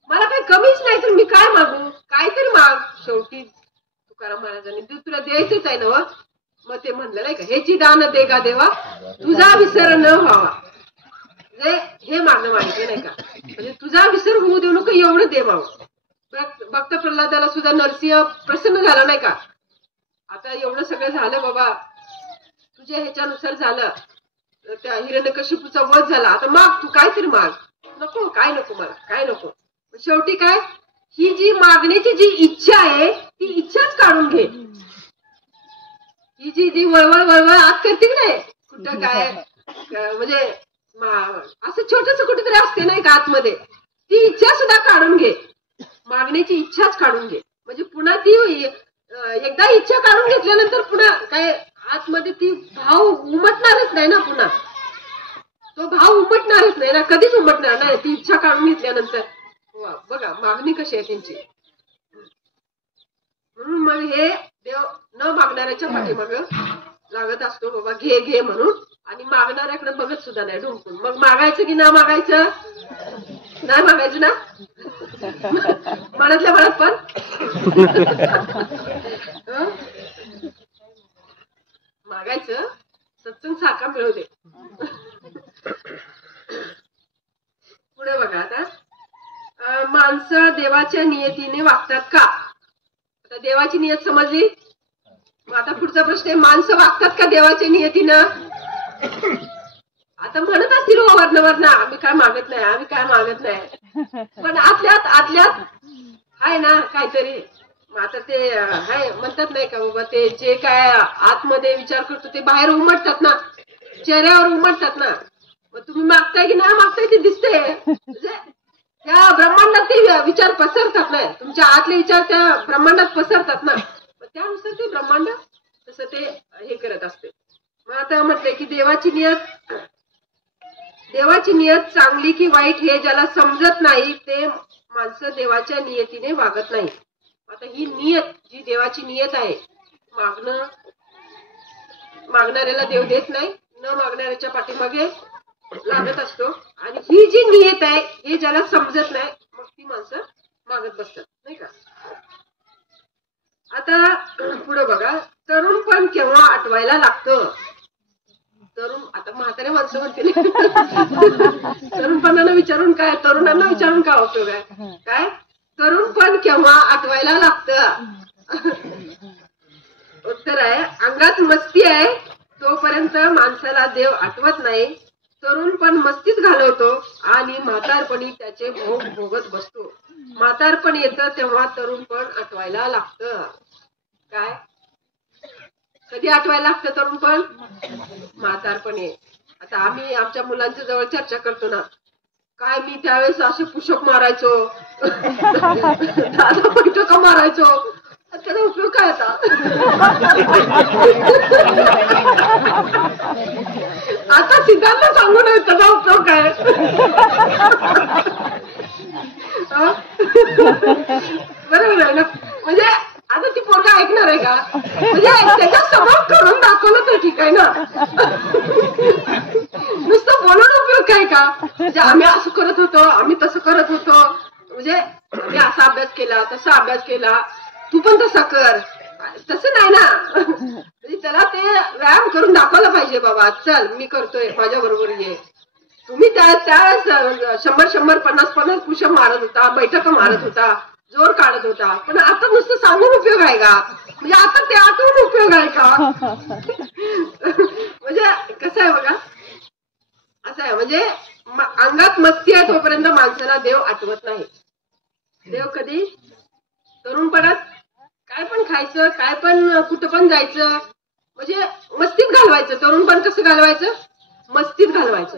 मला काही कमीच नाही तर मी काय मागू? काहीतरी माग. शेवटी तुकाराम महाराजांनी तुला द्यायचंच आहे ना. मग ते म्हणलं नाही का हेची दान दे गा देवा तुझा विसर न व्हावा. हे मागणं मागितलं नाही का? म्हणजे तुझा विसर होऊ देऊ नको एवढं दे बाबा. भक्त प्रल्हादाला सुद्धा नरसिंह प्रसन्न झाला नाही का? आता एवढं सगळं झालं बाबा तुझ्या ह्याच्यानुसार झालं. त्या हिरण्यकशिपूचा वध झाला. आता माग तू काहीतरी माग. नको काय नको मला काय नको. शेवटी काय ही जी मागण्याची जी इच्छा आहे ती इच्छाच काढून घे. ही जी वळवळ वळवळ आत करते की नाही कुठं काय म्हणजे असं छोटस कुठेतरी असते नाही का आतमध्ये. ती इच्छा सुद्धा काढून घे. मागण्याची इच्छाच काढून घे. म्हणजे पुन्हा ती एकदा इच्छा काढून घेतल्यानंतर पुन्हा काय आतमध्ये ती भाव उमटणारच नाही ना. पुन्हा तो भाव उमटणारच नाही ना. कधीच उमटणार नाही ती इच्छा काढून घेतल्यानंतर. बघा मागणी कशी आहे त्यांची. म्हणून मग हे देव न मागणाऱ्याच्या पाठीमाग लागत असतो बाबा घे घे म्हणून. आणि मागणाऱ्याकडे बघत सुद्धा नाही ढुंकून. मग मागायचं की ना मागायचं? नाही मागायचं ना मनातल्या मनात पण साका मिळू दे. पुढे बघा आता, माणसं देवाच्या नियतीने वागतात का? आता देवाची नियत समजली. मग आता पुढचा प्रश्न आहे, माणसं वागतात का देवाच्या नियतीनं? आता म्हणत असतील वर्ण आम्ही काय मागत नाही, आम्ही काय मागत नाही, पण आतल्यात आहे ना काहीतरी. मग आता ते आहे म्हणतात नाही का बाबा, ते जे काय आतमध्ये विचार करतो ते बाहेर उमटतात ना, चेहऱ्यावर उमटतात ना. मग तुम्ही मागताय की नाही मागताय ते दिसतंय. म्हणजे त्या ब्रह्मांडात ते विचार पसरतात ना, तुमच्या आतले विचार त्या ब्रह्मांडात पसरतात ना, मग त्यानुसार ते ब्रह्मांड तसं ते हे करत असते. मग आता म्हटलंय की देवाची नियत चांगली की वाईट हे ज्याला समजत नाही ते माणसं देवाच्या नियतीने वागत नाही. आता ही नियत, जी देवाची नियत आहे, मागणाऱ्याला देव देत नाही, न मागणाऱ्याच्या पाठीमागे लागत असतो. आणि ही जी नियत आहे हे ज्याला समजत नाही मग ती माणसं मागत बसतात, नाही का. आता पुढे बघा, तरुणपण केव्हा आठवायला लागतं? आता म्हातारे माणसं म्हणतील तरुणपणाला विचारून काय, तरुणांना विचारून काय उपयोग आहे? काय तरुणपण केव्हा आठवायला लागतं? उत्तर आहे, अंगात मस्ती आहे तोपर्यंत माणसाला देव आठवत नाही. तरुणपण मस्तीच घालवतो आणि म्हातारपणी त्याचे भोग भोगत बसतो. म्हातारपण येतं तेव्हा तरुणपण आठवायला लागतं. काय कधी आठवायला लागतं तरुणपण? म्हातारपण आहे. आता आम्ही आमच्या मुलांच्या जवळ चर्चा करतो ना, काय मी त्यावेळेस असे पुषप मारायचो, दादा बैठका मारायचो, त्याचा उपयोग काय आता? आता सिद्धांत सांगू नये त्याचा उपयोग काय. बरोबर आहे ना. म्हणजे आता ती पोरगा ऐकणार आहे का? म्हणजे त्याच्या समोर करून दाखवलं तर ठीक आहे ना. नुसतं बोलून उपयोग काय का? म्हणजे आम्ही असं करत होतो, आम्ही तसं करत होतो, म्हणजे मी असा अभ्यास केला, तसा अभ्यास केला, तू पण तसा कर, तसं नाही ना. म्हणजे त्याला ते व्यायाम करून दाखवलं पाहिजे. बाबा चल मी करतोय, माझ्या बरोबर ये. तुम्ही त्यावेळेस 100 50 पुषप मारत होता, बैठका मारत होता, जोर काढत होता, पण आता नुसतं सांगून उपयोग आहे का? म्हणजे आता ते आठवून उपयोग आहे का? म्हणजे कसं आहे बघा, असं आहे. म्हणजे अंगात मस्ती आहे तोपर्यंत माणसाला देव आठवत नाही. देव कधी? तरुणपणात काय पण खायचं, काय पण कुठं पण जायचं, म्हणजे मस्तीत घालवायचं. तरुणपण कसं घालवायचं? मस्तीत घालवायचं.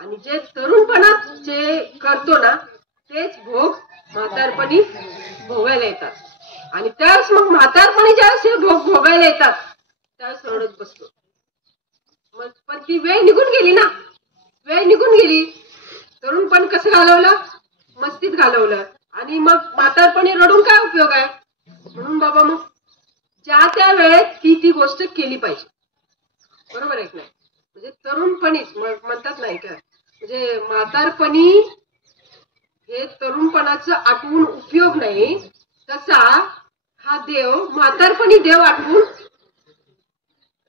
आणि जे तरुणपणात जे करतो ना तेच भोग म्हातारपणी भोगायला येतात. आणि त्यावेळेस मग म्हातारपणी ज्यावेळेस हे भोग भोगायला येतात त्यावेळेस रडत बसतो. मग पण ती वेळ निघून गेली ना, वेळ निघून गेली. तरुणपण कसं घालवलं? मस्तीत घालवलं. आणि मग म्हातारपणी रडून काय उपयोग आहे? म्हणून बाबा मग ज्या त्या वेळेत ती गोष्ट केली पाहिजे. बरोबर आहे की नाही? म्हणजे तरुणपणीच म्हणतात नाही का, म्हणजे म्हातारपणी हे तरुणपणाचं आठवून उपयोग नाही, तसा हा देव म्हातारपणी देव आठवून.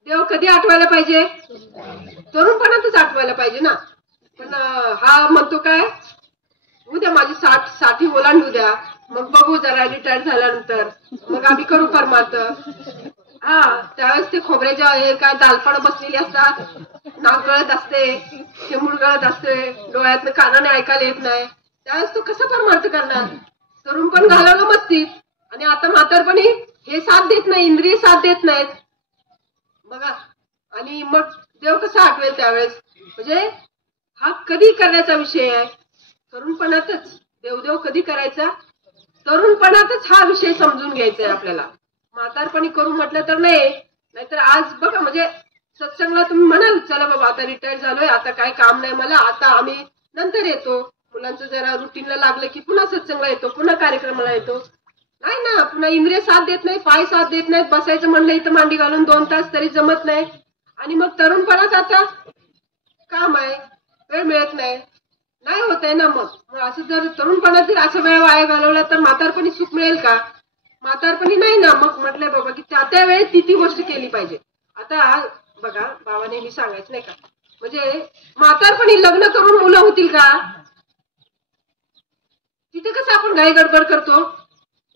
देव कधी आठवायला पाहिजे? तरुणपणातच आठवायला पाहिजे ना. पण हा म्हणतो काय, उद्या माझी 60 ओलांडू द्या, मग बघू जरा रिटायर झाल्यानंतर, मग आम्ही करू परमार्थ. हा त्यावेळेस ते खोबऱ्याच्या काय दालपण बसलेली असतात, नाक गळत असते, शेंबूड गळत असते, डोळ्यातनं कानाने ऐकायला येत नाही, त्यावेळेस तो कसा परमार्थ करणार? तरुणपण घालवलं मस्तीत, आणि आता म्हातारपणी हे साथ देत नाही, इंद्रिय साथ देत नाहीत बघा. आणि मग देव कसा आठवेल त्यावेळेस? म्हणजे हा कधी करण्याचा विषय आहे? तरुणपणातच. देवदेव कधी करायचा? तरुणपणातच हा विषय समजून घ्यायचा आहे आपल्याला. म्हातारपणी करू म्हटलं तर नाही. नाहीतर आज बघा, म्हणजे सत्संगला तुम्ही म्हणाल चला बाबा आता रिटायर झालोय, आता काय काम नाही मला, आता आम्ही नंतर येतो, मुलांचं जरा रुटीनला लागलं की पुन्हा सत्संगला येतो, पुन्हा कार्यक्रमाला येतो. नाही ना, पुन्हा इंद्रिय साथ देत नाही, पाय साथ देत नाहीत, बसायचं म्हणलं इथं मांडी घालून 2 तास तरी जमत नाही. आणि मग तरुणपणात आता काम आहे, वेळ मिळत नाही, नाही होत आहे ना. मग असं जर तरुणपणात जर असा वेळ वाया घालवला तर म्हातारपणी सुख मिळेल का? म्हातारपणी नाही ना. मग म्हटलंय बाबा की त्या वेळेत ती गोष्ट केली पाहिजे. आता बघा बाबाने मी सांगायचं नाही का, म्हणजे म्हातारपणी लग्न करून मुलं होतील का? तिथे कसं आपण घाई गडबड करतो,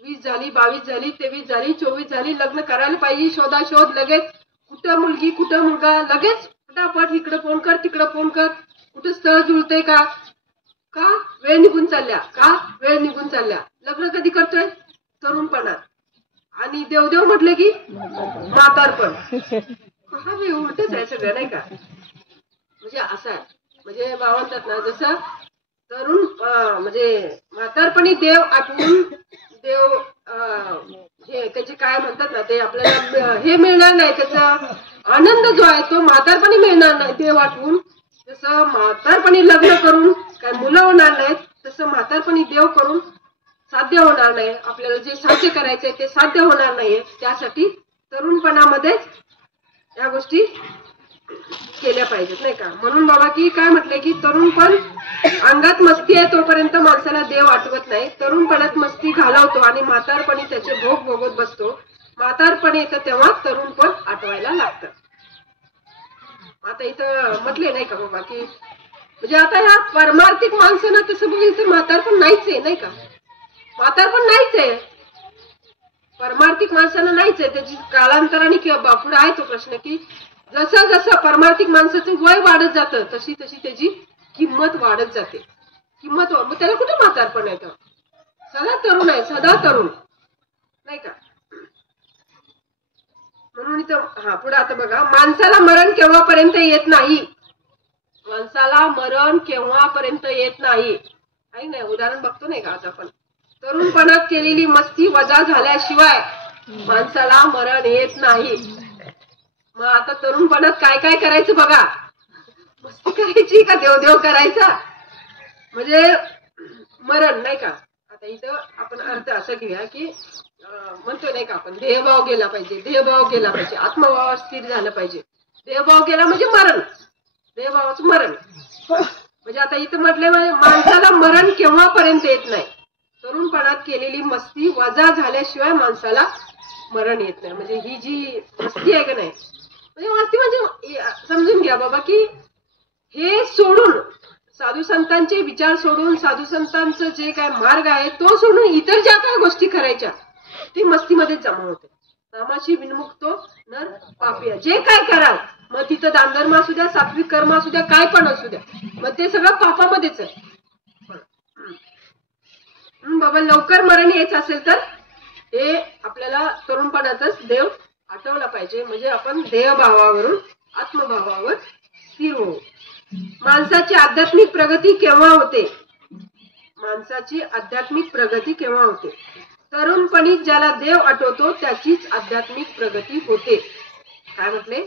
20 झाली, 22 झाली, 23 झाली, 24 झाली, लग्न करायला पाहिजे, शोध लगेच, कुठं मुलगी कुठं मुलगा, लगेच फटाफट इकडं फोन कर तिकडं फोन कर, कुठं स्थळ जुळतंय का? का वेळ निघून चालल्या, लग्न कधी करतोय? तरुणपणात. आणि देवदेव म्हटलं की म्हातारपण. हा हे उलटच आहे सगळं नाही का? म्हणजे असं आहे, म्हणजे बाबा म्हणतात ना, जसं तरुण म्हणजे म्हातारपणी देव आठवून देव हे त्याचे काय म्हणतात ना, ते आपल्याला हे मिळणार नाही, त्याचा आनंद जो आहे तो म्हातारपणी मिळणार नाही देव आठवून. जसं म्हातारपणी लग्न करून काय मुलं होणार नाहीत, तसं म्हातारपणी देव करून साध्य होणार नाही. आपल्याला जे साध्य करायचंय ते साध्य होणार नाहीये. त्यासाठी तरुणपणामध्येच या गोष्टी केल्या पाहिजेत नाही का? म्हणून बाबा की काय म्हटलंय की तरुणपण अंगात मस्ती आहे तोपर्यंत माणसाला देव आठवत नाही. तरुणपणात मस्ती घालवतो आणि म्हातारपणी त्याचे भोग भोगत बसतो. म्हातारपण येतं तेव्हा तरुणपण आठवायला लागतं. आता इथं म्हटले नाही का बाबा की म्हणजे आता ह्या परमार्थिक माणसांना तसं बघितलं तर म्हातारपण नाहीच आहे नाही का? म्हातारपण नाहीच आहे, परमार्थिक माणसाला नाहीच आहे. त्याची कालांतराने किंवा पुढे आहे तो प्रश्न की जसं जसं परमार्थिक माणसाचं वय वाढत जातं तशी तशी त्याची किंमत वाढत जाते. किंमत मग त्याला कुठे म्हातारपण येतं? सदा तरुण आहे, सदा तरुण नाही का? म्हणून इथं हा पुढे आता बघा, माणसाला मरण केव्हापर्यंत येत नाही. माणसाला मरण केव्हापर्यंत येत नाही. आहे नाही उदाहरण बघतो नाही का आज आपण, तरुणपणात केलेली मस्ती वजा झाल्याशिवाय माणसाला मरण येत नाही. मग आता तरुणपणात काय काय करायचं बघा, मस्ती करायची का देवदेव करायचा, म्हणजे मरण नाही का? आता इथं आपण अर्थ असं घेऊया की म्हणतो नाही का आपण, देहभाव गेला पाहिजे, देहभाव गेला पाहिजे, आत्मभावावर स्थिर झालं पाहिजे. देहभाव गेला म्हणजे मरण, देहभावाचं मरण. म्हणजे आता इथं म्हटलंय माणसाला मरण केव्हापर्यंत येत नाही. तरुणपणात केलेली मस्ती वजा झाल्याशिवाय माणसाला मरण येत नाही. म्हणजे ही जी मस्ती आहे का नाही, म्हणजे मस्ती म्हणजे समजून घ्या बाबा की हे सोडून, साधू संतांचे विचार सोडून, साधू संतांचं जे काय मार्ग आहे तो सोडून इतर ज्या काही गोष्टी करायच्या ती मस्तीमध्ये जमा होते. नामाशी विनमुक्तो नर पापिया. जे काय कराल मग तिथं दानधर्म असू द्या, सात्विक कर्म असू द्या, काय पण असू द्या, मग ते सगळं पापामध्येच आहे. बाबा लवकर मरण यायचं असेल तर हे आपल्याला तरुणपणातच देव आठवला पाहिजे. म्हणजे आपण देहभावावरून आत्मभावावर स्थिर होऊ. माणसाची आध्यात्मिक प्रगती केव्हा होते? माणसाची आध्यात्मिक प्रगती केव्हा होते? तरुणपणी ज्याला देव आठवतो त्याचीच आध्यात्मिक प्रगती होते. काय म्हटले?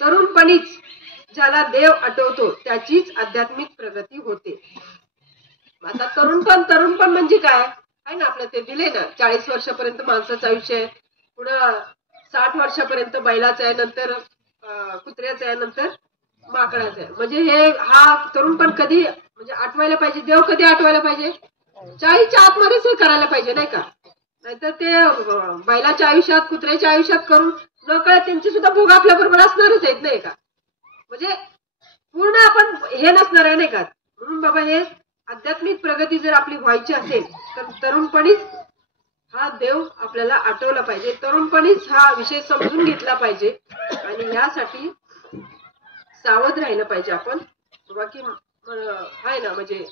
तरुणपणीच ज्याला देव आठवतो त्याचीच आध्यात्मिक प्रगती होते. आता तरुणपण म्हणजे काय आहे ना, आपलं ते दिले ना 40 वर्षापर्यंत माणसाचं आयुष्य आहे, पुढं 60 वर्षापर्यंत बैलाचं आहे, नंतर कुत्र्याचं आहे, नंतर माकडाचं आहे. म्हणजे हे हा तरुणपण कधी म्हणजे आठवायला पाहिजे, देव कधी आठवायला पाहिजे? 40च्या आतमध्येच हे करायला पाहिजे नाही का? नाहीतर ते बैलाच्या आयुष्यात, कुत्र्याच्या आयुष्यात करून न कळत त्यांचे सुद्धा भोग आपल्या बरोबर असणारच आहेत नाही का? म्हणजे पूर्ण आपण हे नसणार आहे नाही का? म्हणून बाबा हे आध्यात्मिक प्रगती जर आपली व्हायची असेल तर तरुणपणीच हा देव आपल्याला आठवला पाहिजे, तरुणपणीच हा विषय समजून घेतला पाहिजे आणि यासाठी सावध राहिलं पाहिजे आपण. बाबा की आहे ना, म्हणजे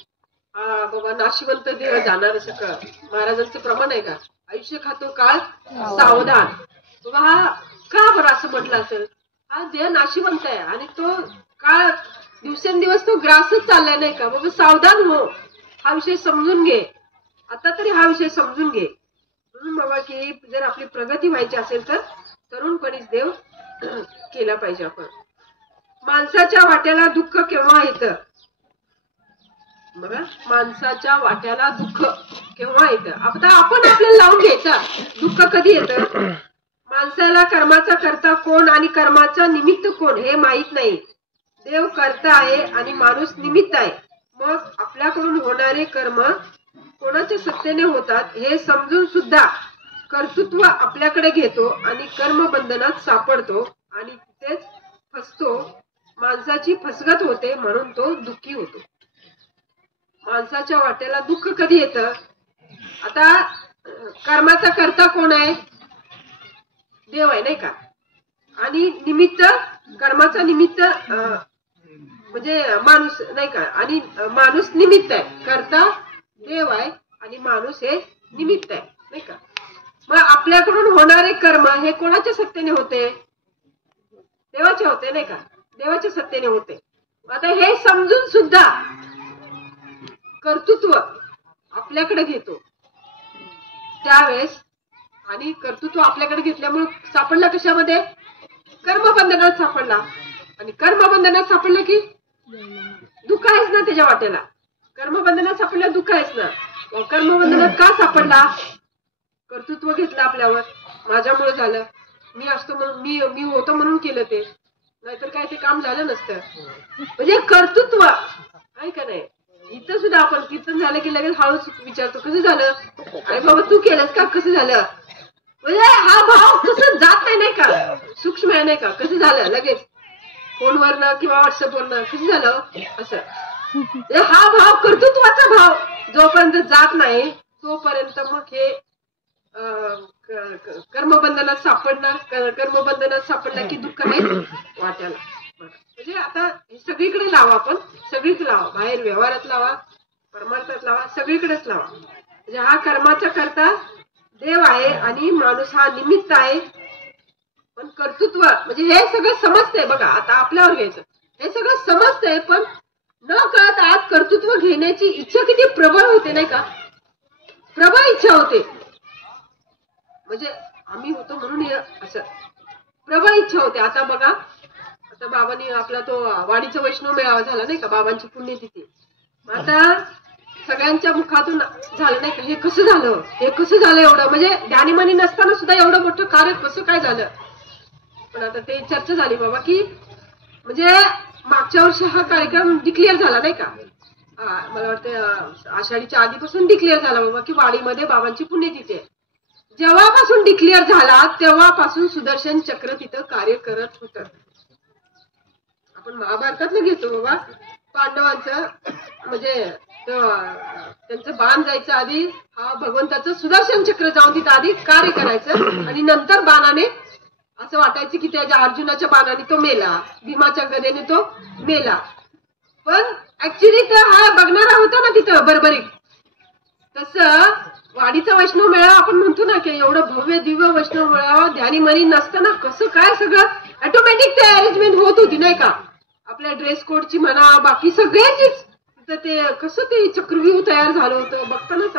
हा बाबा नाशिवंत देह जाणार सगळं, महाराजांचं प्रमाण आहे का? आयुष्य खातो काळ सावधान. बाबा हा का बरं असं म्हटलं असेल? हा देह नाशिवंत आहे आणि तो काळ दिवसेंदिवस तो ग्रासच चाललाय नाही का? बाबा सावधान हो, हा विषय समजून घे, आता तरी हा विषय समजून घे. म्हणून बाबा की जर आपली प्रगती व्हायची असेल तर तरुणपणीच देव केला पाहिजे आपण. माणसाच्या वाट्याला दुःख केव्हा येतं? बघा, माणसाच्या वाट्याला दुःख केव्हा येतं? आता आपण आपल्याला लावून घ्यायचं, दुःख कधी येतं? माणसाला कर्माचा करता कोण आणि कर्माचा निमित्त कोण हे माहित नाही. देव करता आहे आणि माणूस निमित्त आहे. मग आपल्याकडून होणारे कर्म कोणाच्या सत्तेने होतात हे समजून सुद्धा कर्तृत्व आपल्याकडे घेतो आणि कर्मबंधनात सापडतो आणि तिथेच फसतो, माणसाची फसगत होते म्हणून तो दुःखी होतो. माणसाच्या वाट्याला दुःख कधी येतं? आता कर्माचा कर्ता कोण आहे? देव आहे नाही का? आणि निमित्त, कर्माचा निमित्त म्हणजे माणूस नाही का? आणि माणूस निमित्त आहे. कर्ता देव आहे आणि माणूस हे निमित्त आहे नाही का? मग आपल्याकडून होणारे कर्म हे कोणाच्या सत्तेने होते? देवाचे होते नाही का? देवाच्या सत्तेने होते. आता हे समजून सुद्धा कर्तृत्व आपल्याकडे घेतो त्यावेळेस, आणि कर्तृत्व आपल्याकडे घेतल्यामुळे सापडला कशामध्ये? कर्मबंधनात सापडला. आणि कर्मबंधनात सापडलं की दुःख आहेच ना त्याच्या वाट्याला. कर्मबंधनात सापडलं दुःख आहेच ना. कर्मबंधनात का सापडला? कर्तृत्व घेतलं आपल्यावर, माझ्यामुळे झालं, मी असतो म्हणून, मी होतो म्हणून केलं ते, नाहीतर काय ते काम झालं नसतं. म्हणजे कर्तृत्व आहे का नाही? इथं सुद्धा आपण कीर्तन झालं की लगेच हळूच विचारतो कसं झालं? अरे बाबा तू केलंस का? कसं झालं? म्हणजे हा भाव कसं जात नाही का? सूक्ष्म आहे नाही का? कसं झालं? लगेच फोनवरनं किंवा व्हॉट्सअपवरनं कसं झालं असं. हा भाव, कर्तृत्वाचा भाव जोपर्यंत जात नाही तोपर्यंत मग हे कर्मबंधनात सापडला की दुःख आहे वाट्याला. म्हणजे आता हे सगळीकडे लावा, आपण सगळीकडे लावा, बाहेर व्यवहारात लावा, परमार्थात लावा, सगळीकडेच लावा. म्हणजे हा कर्माचा कर्ता देव आहे आणि माणूस हा निमित्त आहे. पण कर्तृत्व म्हणजे हे सगळं समजतंय बघा. आता आपल्यावर घ्यायचं, हे सगळं समजतंय पण न कळत आज कर्तृत्व घेण्याची इच्छा किती प्रबळ होते नाही का? प्रबळ इच्छा होते. म्हणजे आम्ही होतो म्हणून असं प्रबळ इच्छा होते. आता बघा, आता बाबांनी आपला तो वाडीचा वैष्णव मेळावा झाला नाही का? बाबांची पुण्यतिथी. आता सगळ्यांच्या मुखातून झालं नाही का? हे कसं झालं? हे कसं झालं? एवढं म्हणजे ध्यानीमानी नसताना सुद्धा एवढं मोठं कार्य कसं काय झालं? पण आता ते चर्चा झाली बाबा की म्हणजे मागच्या वर्षी हा कार्यक्रम डिक्लेअर झाला नाही का? मला वाटतं आषाढीच्या आधीपासून डिक्लेअर झाला बाबा की वाडीमध्ये बाबांची पुण्यतिथी आहे. जेव्हापासून डिक्लेअर झाला तेव्हापासून सुदर्शन चक्र तिथं कार्य करत होत. आपण महाभारतातलं घेतो बाबा, पांडवांचं म्हणजे त्यांचं बाण जायचं आधी हा भगवंताचं सुदर्शन चक्र जाऊन तिथं आधी कार्य करायचं आणि नंतर बाणाने असं वाटायचं की त्याच्या अर्जुनाच्या बाणाने तो मेला, भीमाच्या गदेने तो मेला. पण ऍक्च्युली तर हा बघणारा होता ना तिथं बरबरीक. तसं वाडीचा वैष्णव मेळावा आपण म्हणतो ना की एवढं भव्य दिव्य वैष्णव मेळावा ध्यानीमानी नसताना कसं काय सगळं ऑटोमॅटिक ते अरेंजमेंट होत होती नाही का? आपल्या ड्रेस कोडची म्हणा, बाकी सगळ्याचीच तिथं ते कसं ते चक्रव्यूह तयार झालं होतं. बघतानाच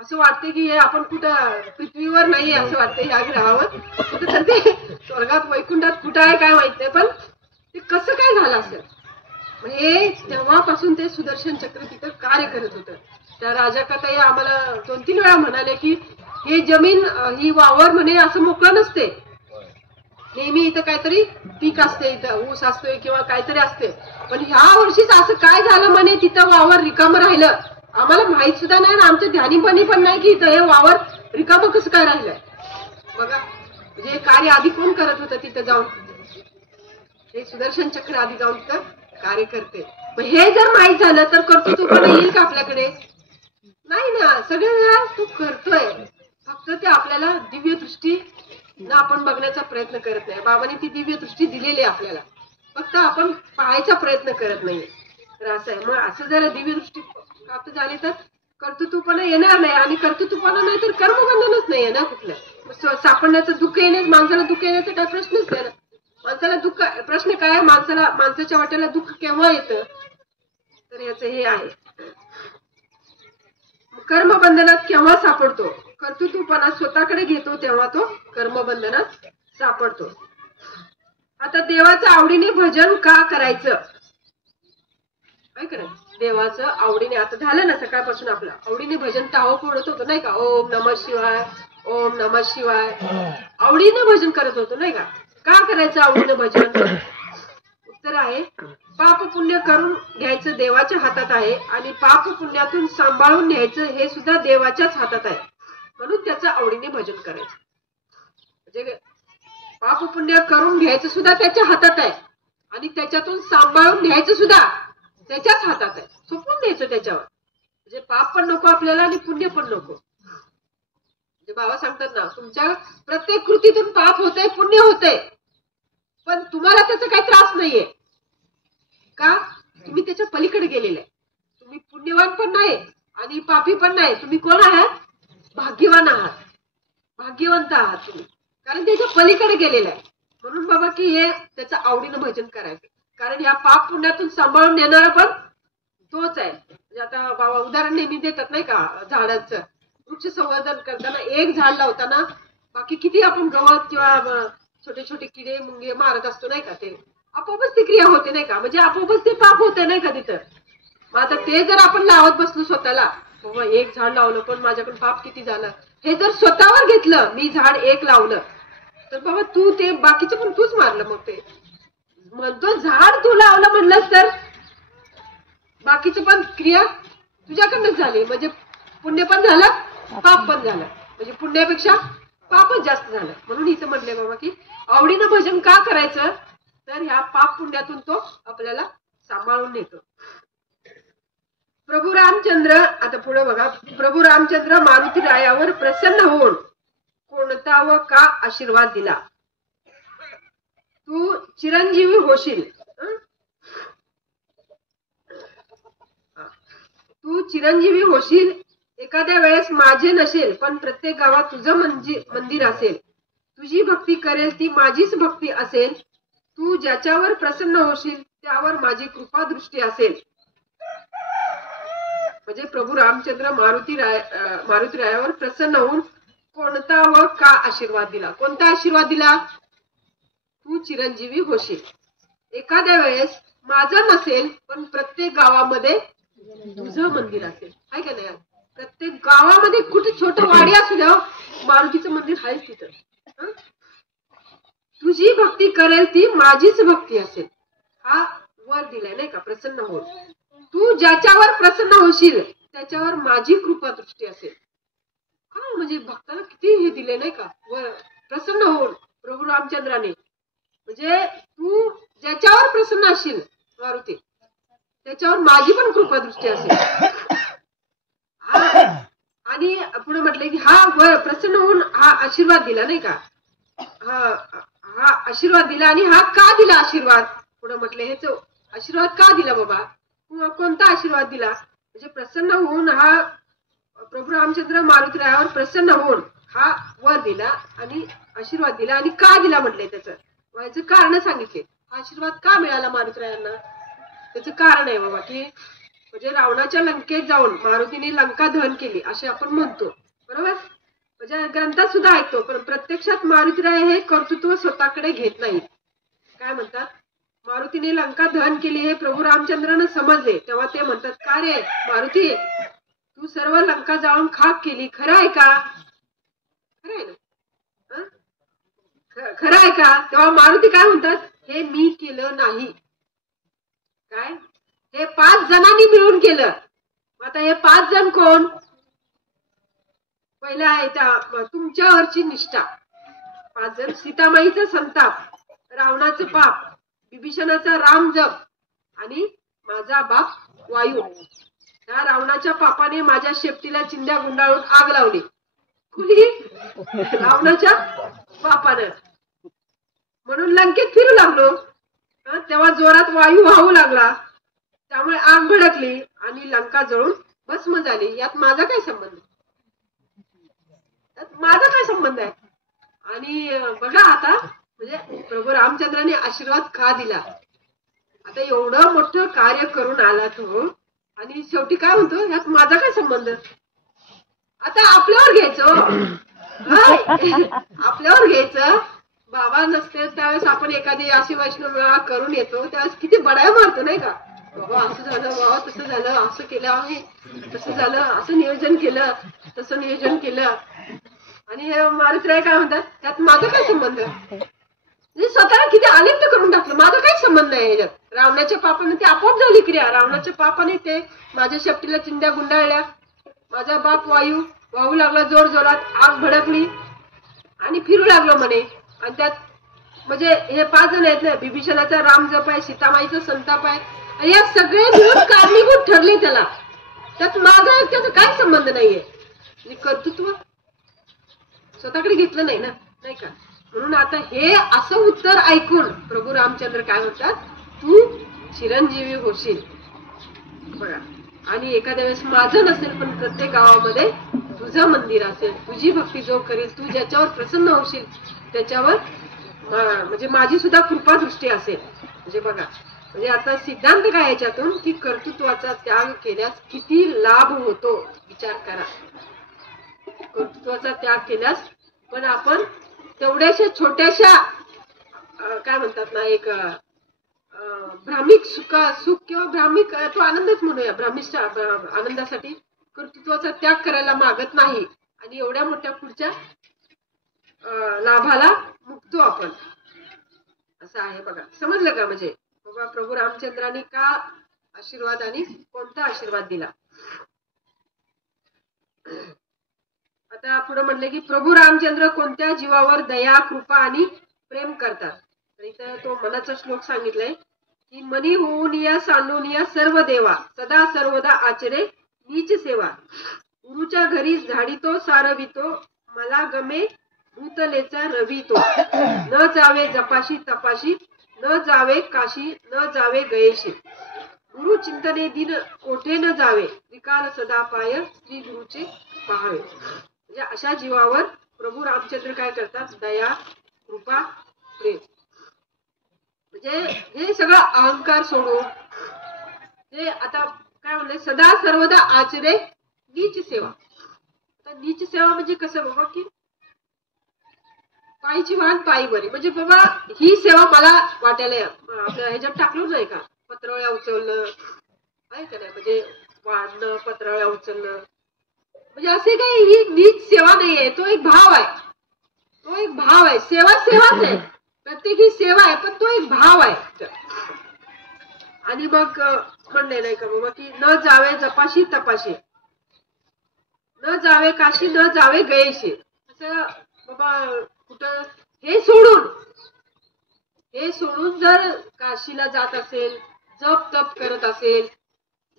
असं वाटते की हे आपण कुठं पृथ्वीवर नाही असं वाटतंय, ह्या ग्रहावर कुठं ते स्वर्गात वैकुंठात कुठं आहे काय माहित नाही. पण ते कसं काय झालं असेल? म्हणजे तेव्हापासून ते सुदर्शन चक्र तिथं कार्य करत होतं. त्या राजा कथाई आम्हाला 2-3 वेळा म्हणाले की हे जमीन, ही वावर म्हणे असं मोकळं नसते, नेहमी इथं काहीतरी पीक असते, इथं ऊस असतोय किंवा काहीतरी असते. पण ह्या वर्षीच असं काय झालं म्हणे तिथं वावर रिकामं राहिलं, आम्हाला माहित सुद्धा नाही ना आमच्या ध्यानीपणी पण नाही की इथं हे वावर रिकामं कसं काय राहिलंय. बघा म्हणजे कार्य आधी कोण करत होतं तिथं जाऊन? हे सुदर्शन चक्र आधी जाऊन तिथं कार्य करते. हे जर माहित झालं तर कर्तृत्वपणा येईल का आपल्याकडे? नाही ना. सगळं तू करतोय, फक्त ते आपल्याला दिव्य दृष्टी ना आपण बघण्याचा प्रयत्न करत नाही. बाबांनी ती दिव्य दृष्टी दिलेली आहे आपल्याला, फक्त आपण पाहायचा प्रयत्न करत नाही. तर असं आहे. मग असं जर दिव्य दृष्टी प्राप्त झाली तर कर्तृत्वपणा येणार नाही, आणि कर्तृत्वपणा नाही तर कर्मबंधनच नाही आहे ना कुठलं. सापडण्याचं दुःख येण्यास, माणसाला दुःख येण्याचा काय प्रश्नच नाही ना. माणसाला दुःख, प्रश्न काय आहे, माणसाच्या वाट्याला दुःख केव्हा येतं? तर याचं हे आहे, कर्मबंधनात केव्हा सापडतो? कर्तृत्वपणा स्वतःकडे घेतो तेव्हा तो कर्मबंधनात सापडतो. आता देवाचं आवडीने भजन का करायचं? ऐक ना, देवाचं आवडीने, आता झालं ना सकाळपासून आपलं आवडीने भजन टाहो पडत होतो नाही का? ओम नमः शिवाय, ओम नमः शिवाय, आवडीने भजन करत होतो नाही का? का करायचं आवडीने भजन? उत्तर आहे, पाप पुण्य करून घ्यायचं देवाच्या हातात आहे आणि पाप पुण्यातून सांभाळून न्यायचं हे सुद्धा देवाच्याच हातात आहे. म्हणून त्याचं आवडीने भजन करायचं. म्हणजे पाप पुण्य करून घ्यायचं सुद्धा त्याच्या हातात आहे आणि त्याच्यातून सांभाळून घ्यायचं सुद्धा त्याच्याच हातात आहे. सोपून द्यायचं त्याच्यावर. म्हणजे पाप पण नको आपल्याला आणि पुण्य पण नको. म्हणजे बाबा सांगतात ना, तुमच्या प्रत्येक कृतीतून पाप होतंय, पुण्य होतंय, पण तुम्हाला त्याचा काही त्रास नाहीये का? तुम्ही त्याच्या पलीकडे गेलेले. तुम्ही पुण्यवान पण नाही आणि पापी पण नाही. तुम्ही कोण आहात? भाग्यवान आहात, भाग्यवंत आहात तुम्ही, कारण त्याच्या पलीकडे गेलेलं आहे. म्हणून बाबा की हे त्याचं आवडीनं भजन करायचं. कारण या पाप पुण्यातून सांभाळून नेणारा पण तोच आहे. म्हणजे आता बाबा उदाहरण नेहमी देतात नाही का, झाडांचं वृक्ष संवर्धन करताना एक झाड लावताना बाकी किती आपण गवत किंवा छोटे छोटे किडे मुंगे मारत असतो नाही का, ते आपोआपच ती क्रिया होते नाही का, म्हणजे आपोआपच ते पाप होते नाही का तिथं. मग आता ते जर आपण लावत बसलो स्वतःला, बाबा एक झाड लावलं पण माझ्याकडून पाप किती झालं, हे जर स्वतःवर घेतलं, मी झाड एक लावलं, तर बाबा तू ते बाकीचं पण तूच मारलं. मग ते म्हणतो झाड तू लावलं म्हणलंस तर बाकीचं पण क्रिया तुझ्याकडनंच झाली. म्हणजे पुण्य पण झालं, पाप पण झालं. म्हणजे पुण्यापेक्षा पापच जास्त झालं. म्हणून इथं म्हटलंय बाबा की आवडीनं भजन का करायचं, तर ह्या पाप पुण्यातून तो आपल्याला सांभाळून नेतो. प्रभू रामचंद्र, आता पुढे बघा, प्रभू रामचंद्र मारुती रायावर प्रसन्न होऊन कोणता व का आशीर्वाद दिला. तू चिरंजीवी होशील, तू चिरंजीवी होशील. एखाद्या वेळेस माझे नसेल पण प्रत्येक गावात तुझं मंदिर असेल. तुझी भक्ती करेल ती माझीच भक्ती असेल. तू ज्याच्यावर प्रसन्न होशील त्यावर माझी कृपा दृष्टी असेल. म्हणजे प्रभू रामचंद्र मारुती रायावर प्रसन्न होऊन कोणता व का आशीर्वाद दिला. कोणता आशीर्वाद दिला? तू चिरंजीवी होशील. एखाद्या वेळेस माझं नसेल पण प्रत्येक गावामध्ये तुझं मंदिर असेल. आहे का नाही? प्रत्येक गावामध्ये कुठे छोटं वाडी असू द्या, मारुतीचं मंदिर आहेच तिथं. तुझी भक्ती करेल ती माझीच भक्ती असेल. हा वर दिलाय नाही का, प्रसन्न होऊन. तू ज्याच्यावर प्रसन्न होशील त्याच्यावर माझी कृपा दृष्टी असेल. हा म्हणजे भक्ताला किती हे दिले नाही का, वर प्रसन्न होऊन प्रभू रामचंद्राने. म्हणजे तू ज्याच्यावर प्रसन्न असशील मारुती, त्याच्यावर माझी पण कृपा दृष्टी असेल. आणि पुढे म्हटलंय की हा वर प्रसन्न होऊन हा आशीर्वाद दिला नाही का, हा आशीर्वाद दिला. आणि हा का दिला आशीर्वाद? पुढे म्हटले हेच आशीर्वाद का दिला बाबा, कोणता आशीर्वाद दिला? म्हणजे प्रसन्न होऊन हा प्रभू रामचंद्र मारुती रायावर प्रसन्न होऊन हा वर दिला आणि आशीर्वाद दिला. आणि का दिला म्हटलंय, त्याचं व्हायचं कारण सांगितले. हा आशीर्वाद का मिळाला मारुती रायांना, त्याचं कारण आहे बाबा की म्हणजे रावणाच्या लंकेत जाऊन मारुतीने लंका दहन केली असे आपण म्हणतो, बरोबर. म्हणजे ग्रंथात सुद्धा ऐकतो, पण प्रत्यक्षात मारुतीराय हे कर्तृत्व स्वतःकडे घेत नाही. काय म्हणतात, मारुतीने लंका दहन केली हे प्रभू रामचंद्रानं समजले तेव्हा ते म्हणतात, का रे मारुती, तू सर्व लंका जाळून खाक केली, खरं आहे का? खरं आहे ना? खरं आहे का? तेव्हा मारुती काय म्हणतात, हे मी केलं नाही. काय? हे 5 जणांनी मिळून केलं. आता हे 5 जण कोण? पहिला आहे त्या तुमच्यावरची निष्ठा. 5 जण, सीतामाईचा संताप, रावणाचं पाप, विभीषणाचा राम जप आणि माझा बाप वायू. त्या रावणाच्या पापाने माझ्या शेपटीला चिंध्या गुंडाळून आग लावली. कुणी? रावणाच्या पापानं. म्हणून लंकेत फिरू लागलो. तेव्हा जोरात वायू वाहू लागला, त्यामुळे आग भडकली आणि लंका जळून भस्म झाली. यात माझा काय संबंध? माझा काय संबंध आहे? आणि बघा आता, म्हणजे प्रभू रामचंद्राने आशीर्वाद का दिला. आता एवढं मोठं कार्य करून आला तो, आणि शेवटी काय म्हणतो, यात माझा काय संबंध? आता आपल्यावर घ्यायचं, आपल्यावर घ्यायचं. बाबा नसते त्यावेळेस आपण एखादी अशी वैष्णव विवाह करून येतो, त्यावेळेस किती बडाया मारतो नाही का, बाबा असं झालं, बाबा तसं झालं, असं केलं आम्ही, तसं झालं, असं नियोजन केलं, तसं नियोजन केलं. आणि हे मारुतीराय काय म्हणतात, त्यात माझा काय संबंध? म्हणजे स्वतःला किती आलिप्त करून टाकलं, माझा काय संबंध आहे याच्यात. रावणाच्या पापाने ते आपोआप झाली क्रिया. रावणाच्या पापाने ते माझ्या शेपटीला चिंध्या गुंडाळल्या, माझा बाप वायू वाहू लागला जोर जोरात, आग भडकली आणि फिरू लागलो म्हणे. आणि त्यात म्हणजे हे 5 जण आहेत ना, बिभीषणाचा राम जप आहे, सीतामाईचा संताप आहे, आणि या सगळे मिळून कारणीभूत ठरले त्याला. त्यात माझा त्याचा काय संबंध नाहीये. कर्तृत्व स्वतःकडे घेतलं नाही ना, नाही का. म्हणून आता हे असं उत्तर ऐकून प्रभू रामचंद्र काय म्हणतात, तू चिरंजीवी होशील बघा. आणि एखाद्या वेळेस माझं नसेल पण प्रत्येक गावामध्ये तुझं मंदिर असेल, तुझी भक्ती जो करेल, तू ज्याच्यावर प्रसन्न होशील त्याच्यावर म्हणजे माझी सुद्धा कृपा दृष्टी असेल. म्हणजे बघा, म्हणजे आता सिद्धांत काय याच्यातून की कर्तृत्वाचा त्याग केल्यास किती लाभ होतो विचार करा. कर्तृत्वाचा त्याग केल्यास पण आपण तेवढ्याशा छोट्याशा काय म्हणतात ना, एक भ्रामिक सुख किंवा भ्रामिक तो आनंदच म्हणूया, भ्रामिक आनंदासाठी कर्तृत्वाचा त्याग करायला मागत नाही आणि एवढ्या मोठ्या पुढच्या लाभाला मुक्तो आपण, असं आहे बघा. समजलं का. म्हणजे बाबा प्रभू रामचंद्रांनी का आशीर्वाद आणि कोणता आशीर्वाद दिला. आता पुढे म्हणले की प्रभू रामचंद्र कोणत्या जीवावर दया, कृपा आणि प्रेम करतात. तर इथं तो मनाचा श्लोक सांगितलाय की मनी होऊन या सांडून या सर्व देवा, सदा सर्वदा आचरे नीच सेवा. गुरुच्या घरी झाडीतो सारवितो, मला गमे भूतलेचा रवितो. न जावे जपाशी तपाशी, न जावे काशी, न जावे गयेशी. गुरु चिंतने दिन कोठे न जावे, विकाल सदा पाय श्री गुरुचे पाहावे. म्हणजे अशा जीवावर प्रभू रामचंद्र काय करतात, दया, कृपा, प्रेम. म्हणजे हे सगळं अहंकार सोडून ते आता काय म्हणले, सदा सर्वदा आचरे नीच सेवा. आता नीच सेवा म्हणजे कसं बाबा, की पायची वाहन पायी बरी. म्हणजे बाबा ही सेवा मला वाटायला आपल्या ह्याच्यात टाकलं नाही का, पत्रावळ्या उचलणं आहे का नाही, म्हणजे वाढणं, पत्रावळ्या उचलणं, म्हणजे असे काही ही नीच सेवा नाहीये. तो एक भाव आहे, तो एक भाव आहे. सेवा सेवाच आहे, प्रत्येक ही सेवा आहे, पण तो एक भाव आहे. आणि मग म्हणले नाही का बाबा की न जावे जपाशी तपाशी, न जावे काशी, न जावे गयेशी. असं बाबा कुठं हे सोडून जर काशीला जात असेल, जप तप करत असेल,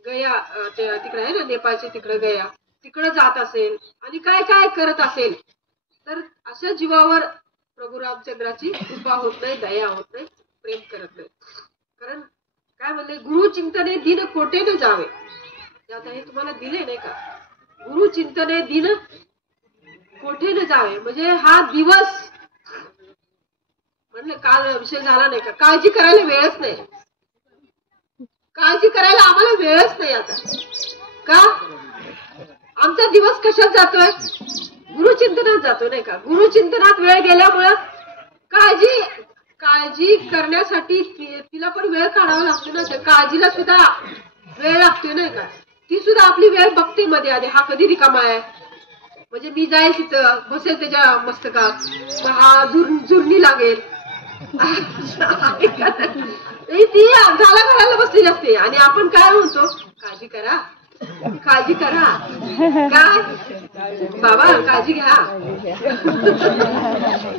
गया तिकडे आहे ना नेपाळचे, तिकडे गया, तिकडे जात असेल आणि काय काय करत असेल, तर अशा जीवावर प्रभू रामचंद्राची कृपा होत नाही, दया होत नाही, प्रेम करत नाही. कारण काय म्हणले, गुरु चिंतने दिन कोठे न जावे. आता हे तुम्हाला दिले नाही का, गुरु चिंतने दिन कोठे न जावे. म्हणजे हा दिवस म्हणले काल विषय झाला नाही का, काळजी करायला वेळच नाही, काळजी करायला आम्हाला वेळच नाही. आता का आमचा दिवस कशात जातोय, गुरुचिंतनात जातोय नाही का. गुरुचिंतनात वेळ गेल्यामुळं काळजी करण्यासाठी तिला पण वेळ काढावा लागतो ना, काळजीला सुद्धा वेळ लागतोय नाही का. ती सुद्धा आपली वेळ बघते मध्ये आधी, हा कधी रिकामा आहे, म्हणजे मी जाईल तिथं बसेल त्याच्या मस्तकात, हा झुरणी लागेल ती घाला बसलेली असते. आणि आपण काय म्हणतो, काळजी करा काळजी करा, काय बाबा काळजी घ्या,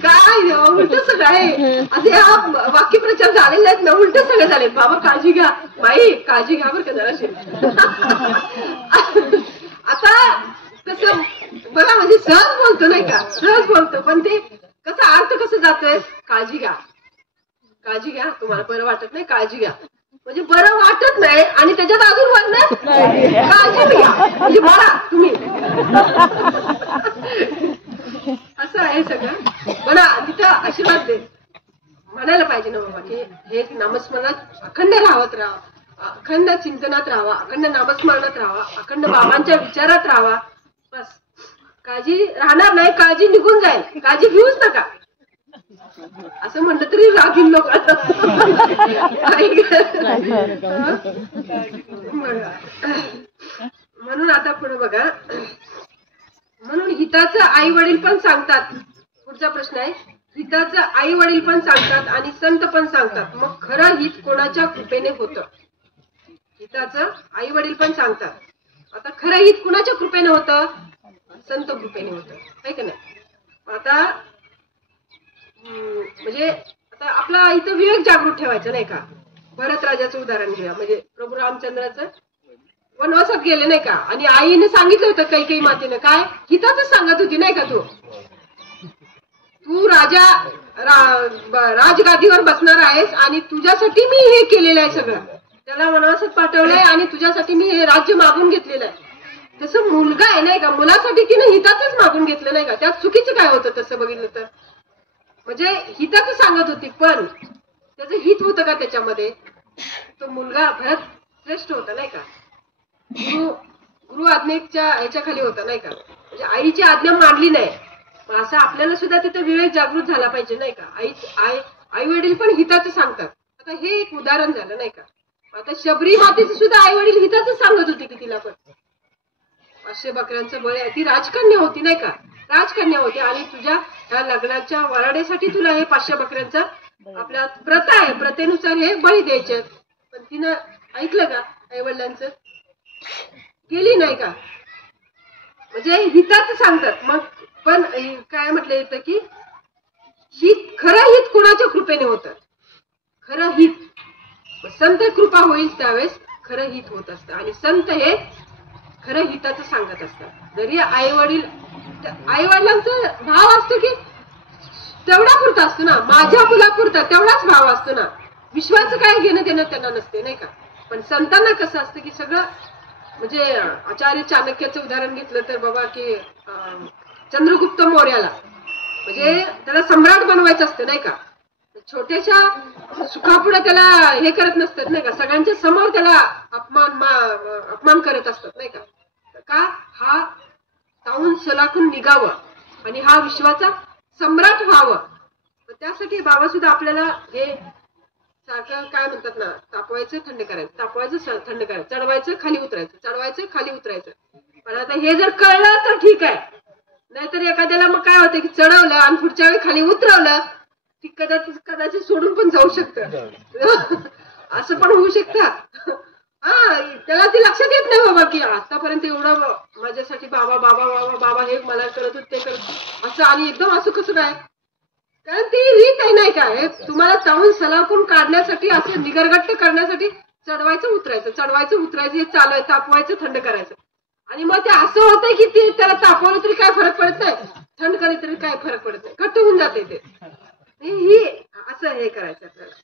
काय उलट सगळं आहे. असे हा वाक्यप्रचार झालेले आहेत ना, उलट सगळे झाले. बाबा काळजी घ्या, बाई काळजी घ्या बरं का जराशी. आता कसं बघा, म्हणजे सहज बोलतो नाही का, सहज बोलतो, पण ते कसं अर्थ कसं जातोय, काळजी घ्या, काळजी घ्या, तुम्हाला बरं वाटत नाही, काळजी घ्या. म्हणजे बरं वाटत नाही आणि त्याच्यात अजून वाटलं काळजी घ्या, म्हणजे बघा तुम्ही असं आहे सगळं. बघा तिथं आशीर्वाद दे म्हणायला पाहिजे ना बाबा, की हे नामस्मरणात अखंड राहत राहा, अखंड चिंतनात राहावा, अखंड नामस्मरणात राहावा, अखंड बाबांच्या विचारात राहावा. बस काळजी राहणार नाही, काळजी निघून जाईल, काळजी घेऊच नका असं म्हणलं तरी रागील लोक. म्हणून आता पुढे बघा, म्हणून हिताचं आई वडील पण सांगतात. पुढचा प्रश्न आहे, हिताचं आई वडील पण सांगतात आणि संत पण सांगतात, मग खरं हित कोणाच्या कृपेने होतं. हिताचं आई वडील पण सांगतात, आता खरं हित कुणाच्या कृपेने होतं, संत कृपेने होतं, आहे का नाही. आता म्हणजे आता आपला इथं विवेक जागृत ठेवायचा नाही का. भरत राजाचं उदाहरण घेऊया. म्हणजे प्रभू रामचंद्राचं वनवासात गेले नाही का, आणि आईने सांगितलं होतं कैकेयी मातेनं काय, हिताच सांगत होती नाही का, तू राजा राजगादीवर बसणार आहेस आणि तुझ्यासाठी मी हे केलेलं आहे सगळं, त्याला वनवासात पाठवलंय आणि तुझ्यासाठी मी हे राज्य मागून घेतलेलं आहे. तसं मुलगा आहे नाही का, मुलासाठी तिने हिताचंच मागून घेतलं नाही का. त्यात चुकीचं काय होतं तसं बघितलं तर. म्हणजे हिताच सांगत होती पण त्याचं हित होतं का त्याच्यामध्ये. तो मुलगा भरत श्रेष्ठ होता नाही का, गुरु आज्ञेच्या ह्याच्या खाली होता नाही का, म्हणजे आईची आज्ञा मानली नाही. असं आपल्याला सुद्धा तिथं विवेक जागृत झाला पाहिजे नाही का. आई वडील पण हिताचं सांगतात. आता हे एक उदाहरण झालं नाही का. आता शबरी मातेचं सुद्धा आई वडील हिताचं सांगत होते की तिला पण 500 बकऱ्यांचं बळी, ती राजकन्या होती नाही का, राजकन्या होती आणि तुझ्या ह्या लग्नाच्या वराडेसाठी तुला हे 500 बकऱ्यांचा आपल्या प्रथा आहे, प्रथेनुसार हे बळी द्यायचे. पण तिनं ऐकलं का आई वडिलांचं, केली नाही का. म्हणजे हिताचं सांगतात. मग पण काय म्हटलं येतं की हित, खरं हित कोणाच्या कृपेने होतं, खरं हित संत कृपा होईल त्यावेळेस खरं हित होत असतं. आणि संत हे खरं हिताचं सांगत असतात. जरी आई वडिलांचा भाव असतो की तेवढा पुरता असतो ना, माझ्या मुलापुरता तेवढाच भाव असतो ना, विश्वाचं काय घेणं देणं त्यांना नसते नाही का. पण संतांना कसं असतं की सगळं, म्हणजे आचार्य चाणक्याचं उदाहरण घेतलं तर बाबा की चंद्रगुप्त मौर्याला म्हणजे त्याला सम्राट बनवायचं असतं नाही का, छोट्याशा सुखापुढे त्याला हे करत नसतात नाही का, सगळ्यांच्या समोर त्याला अपमान करत असतात नाही का. का हा ताऊन सलाखून निघावं आणि हा विश्वाचा सम्राट व्हावं. त्यासाठी बाबा सुद्धा आपल्याला हे सारखं काय म्हणतात ना, तापवायचं थंड करायचं, तापवायचं थंड करायचं, चढवायचं खाली उतरायचं, चढवायचं खाली उतरायचं. पण आता हे जर कळलं तर ठीक आहे, नाहीतर एखाद्याला मग काय होतं की चढवलं आणि पुढच्या वेळी खाली उतरवलं ती कदाचित सोडून पण जाऊ शकतं असं पण होऊ शकतं. हा, त्याला ती लक्षात येत नाही बाबा की आतापर्यंत एवढं माझ्यासाठी बाबा बाबा बाबा बाबा हे मला करत होत ते करत असं, आणि एकदम असं कसं काय, कारण ती रीत आहे नाही काय. तुम्हाला चावून सलाखून काढण्यासाठी, असं निगरगट्ट करण्यासाठी चढवायचं उतरायचं, चढवायचं उतरायचं हे चालू आहे, तापवायचं थंड करायचं. आणि मग ते असं होतंय की ते त्याला तापवलं तरी काय फरक पडत नाही, थंड केलं तरी काय फरक पडत नाही, घट्ट होऊन जाते ते. ही असं हे करायचं आपल्याला.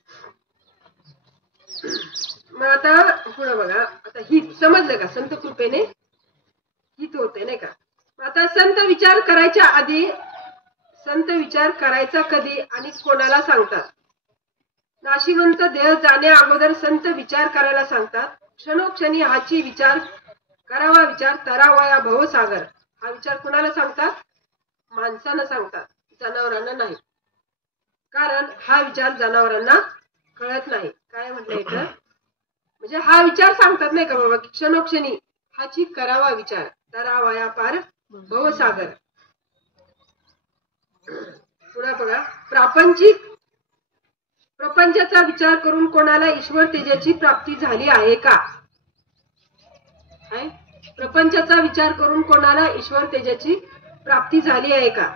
मग आता पुढे बघा, आता हित समजलं का, संत कृपेने हित होते नाही का. आता संत विचार करायच्या आधी, संत विचार करायचा कधी आणि कोणाला सांगतात. नाशिवंत देह जाण्या अगोदर संत विचार करायला सांगतात. क्षणोक्षणी हाची विचार करावा, विचार तरावा या भवसागर. हा विचार कोणाला सांगतात, माणसानं सांगतात, जनावरांना नाही. कारण हा विचार जनावरांना कळत नाही. काय म्हटलं इथं, म्हणजे हा विचार सांगतात नाही का बाबा, क्षणोक्षणी हाची करावा विचार तरावा या पार भवसागर. पुढे बघा, प्रपंचाचा विचार करून कोणाला ईश्वर तेजाची प्राप्ती झाली आहे का. प्रपंचाचा विचार करून कोणाला ईश्वर तेजाची प्राप्ती झाली आहे का.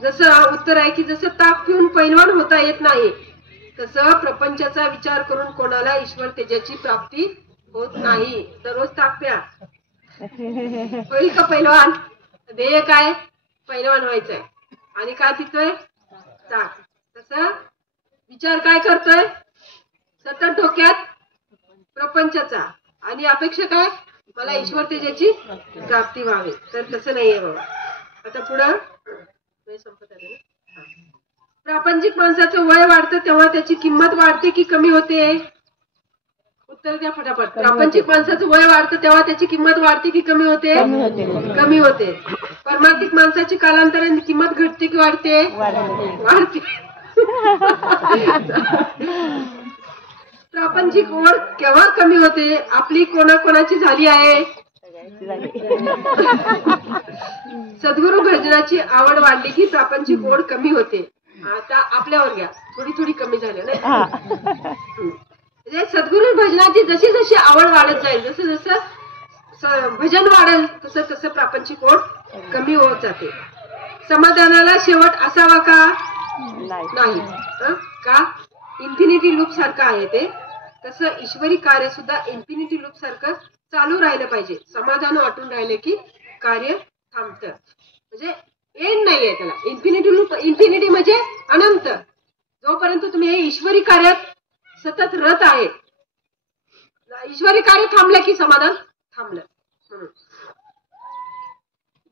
जसं उत्तर आहे की जसं ताक पिऊन पैलवान होता येत नाही, तसं प्रपंचाचा विचार करून कोणाला ईश्वर तेजाची प्राप्ती होत नाही. दररोज ताक प्या, होईल का पैलवान. ध्येय काय, पैलवान व्हायचंय, आणि काय पितोय, ताक. तसं विचार काय करतोय, सतत डोक्यात प्रपंचाचा, आणि अपेक्षा काय, मला ईश्वर तेजाची प्राप्ती व्हावी. तर तसं नाहीये बाबा. आता पुढं संपत आले ना. प्रापंचिक माणसाचं वय वाढतं तेव्हा त्याची किंमत वाढते की कमी होते. उत्तर द्या फटाफट. प्रापंचिक माणसाचं वय वाढतं तेव्हा त्याची किंमत वाढते की कमी होते. कमी होते. परमार्थिक माणसाची कालांतराने किंमत घटते की वाढते. वाढते. प्रापंचिक ओढ केव्हा कमी होते, आपली कोणाकोणाची झाली आहे. सद्गुरु भजनाची आवड वाढली की प्रापंचिक ओढ कमी होते. आता आपल्यावर घ्या, थोडी थोडी कमी झाली नाही. सद्गुरु भजनाची जशी जशी आवड वाढत जाईल, जसं जसं भजन वाढेल तसं तसं प्रापंचिक ओढ कमी होत जाते. समाधानाला शेवट असावा का, नाही. का? इन्फिनिटी लूप सारखं आहे ते. तसं ईश्वरी कार्य सुद्धा इन्फिनिटी लूप सारखं चालू राहिलं पाहिजे. समाधान वाटून राहिले की कार्य थांबतं. म्हणजे एंड नाहीये त्याला. इन्फिनिटी लूप, इन्फिनिटी म्हणजे अनंत. जोपर्यंत तुम्ही हे ईश्वरी कार्यात सतत रत आहे, ईश्वरी कार्य थांबलं की समाधान थांबलं. म्हणून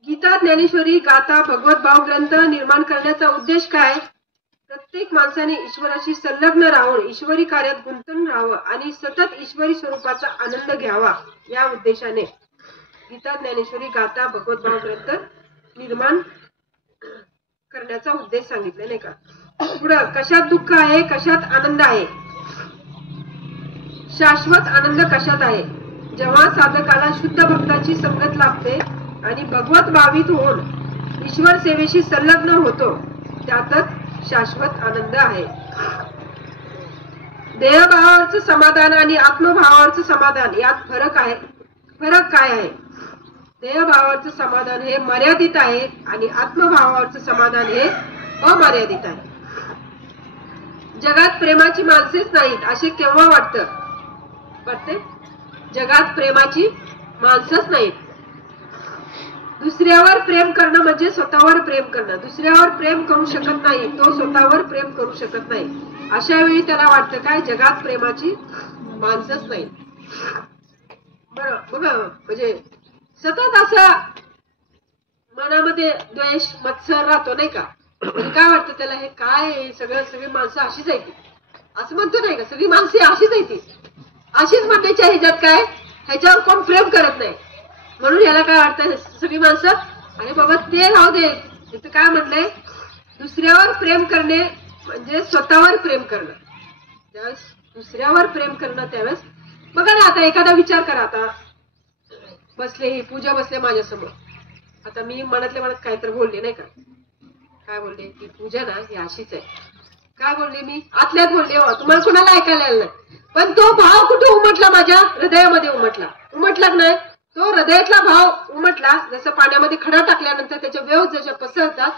गीता, ज्ञानेश्वरी, गाथा, भगवत भाव ग्रंथ निर्माण करण्याचा उद्देश काय? प्रत्येक माणसाने ईश्वराशी संलग्न राहून ईश्वरी कार्यात गुंतून राहावं आणि सतत ईश्वरी स्वरूपाचा आनंद घ्यावा, या उद्देशाने गीता, ज्ञानेश्वरी, गाथा, भगवत भाव ग्रंथ निर्माण करण्याचा उद्देश सांगितला, नाही का? पुढं कशात दुःख आहे, कशात आनंद आहे? शाश्वत आनंद कशात आहे? जेव्हा साधकाला शुद्ध भक्ताची संगत लाभते आणि भगवत भावित होऊन ईश्वर सेवेशी संलग्न होतो, त्यातच शाश्वत आनंद आहे. देहभावावरचं समाधान आणि आत्मभावावरचं समाधान यात फरक आहे. फरक काय आहे? देहभावावरचं समाधान हे मर्यादित आहे आणि आत्मभावावरचं समाधान हे अमर्यादित आहे. जगात प्रेमाची माणसेच नाहीत असे केव्हा वाटतं? जगात प्रेमाची माणसंच नाहीत. दुसऱ्यावर प्रेम करणं म्हणजे स्वतःवर प्रेम करणं. दुसऱ्यावर प्रेम करू शकत नाही तो स्वतःवर प्रेम करू शकत नाही. अशा वेळी त्याला वाटतं काय? जगात प्रेमाची माणसंच नाही. बघा, म्हणजे सतत असा मनामध्ये द्वेष, मत्सर राहतो, नाही का? काय वाटतं त्याला? हे काय सगळी माणसं अशीच आहे ती, असं म्हणतो, नाही का? सगळी माणसे अशीच आहे ती, अशीच म्हणण्याच्या ह्याच्यात काय, ह्याच्यावर कोण प्रेम करत नाही. म्हणून याला काय वाटतं? सगळी माणसं, अरे बाबा ते राहू दे. इथं काय म्हटलंय? दुसऱ्यावर प्रेम करणे म्हणजे स्वतःवर प्रेम करणं. त्यावेळेस दुसऱ्यावर प्रेम करणं, त्यावेळेस बघा ना, आता एखादा विचार करा. आता बसले, ही पूजा बसले माझ्यासमोर. आता मी मनातल्या मनात काहीतरी बोलले, नाही का? काय बोलले? की पूजा ना ही अशीच आहे. काय बोलले मी? आतल्यात बोलले. तुम्हाला कुणाला ऐकायला आलं नाही, पण तो भाव कुठे उमटला? माझ्या हृदयामध्ये उमटला. उमटला नाही? तो हृदयातला भाव उमटला. जसं पाण्यामध्ये खडा टाकल्यानंतर त्याच्या वेव्ह जशा पसरतात,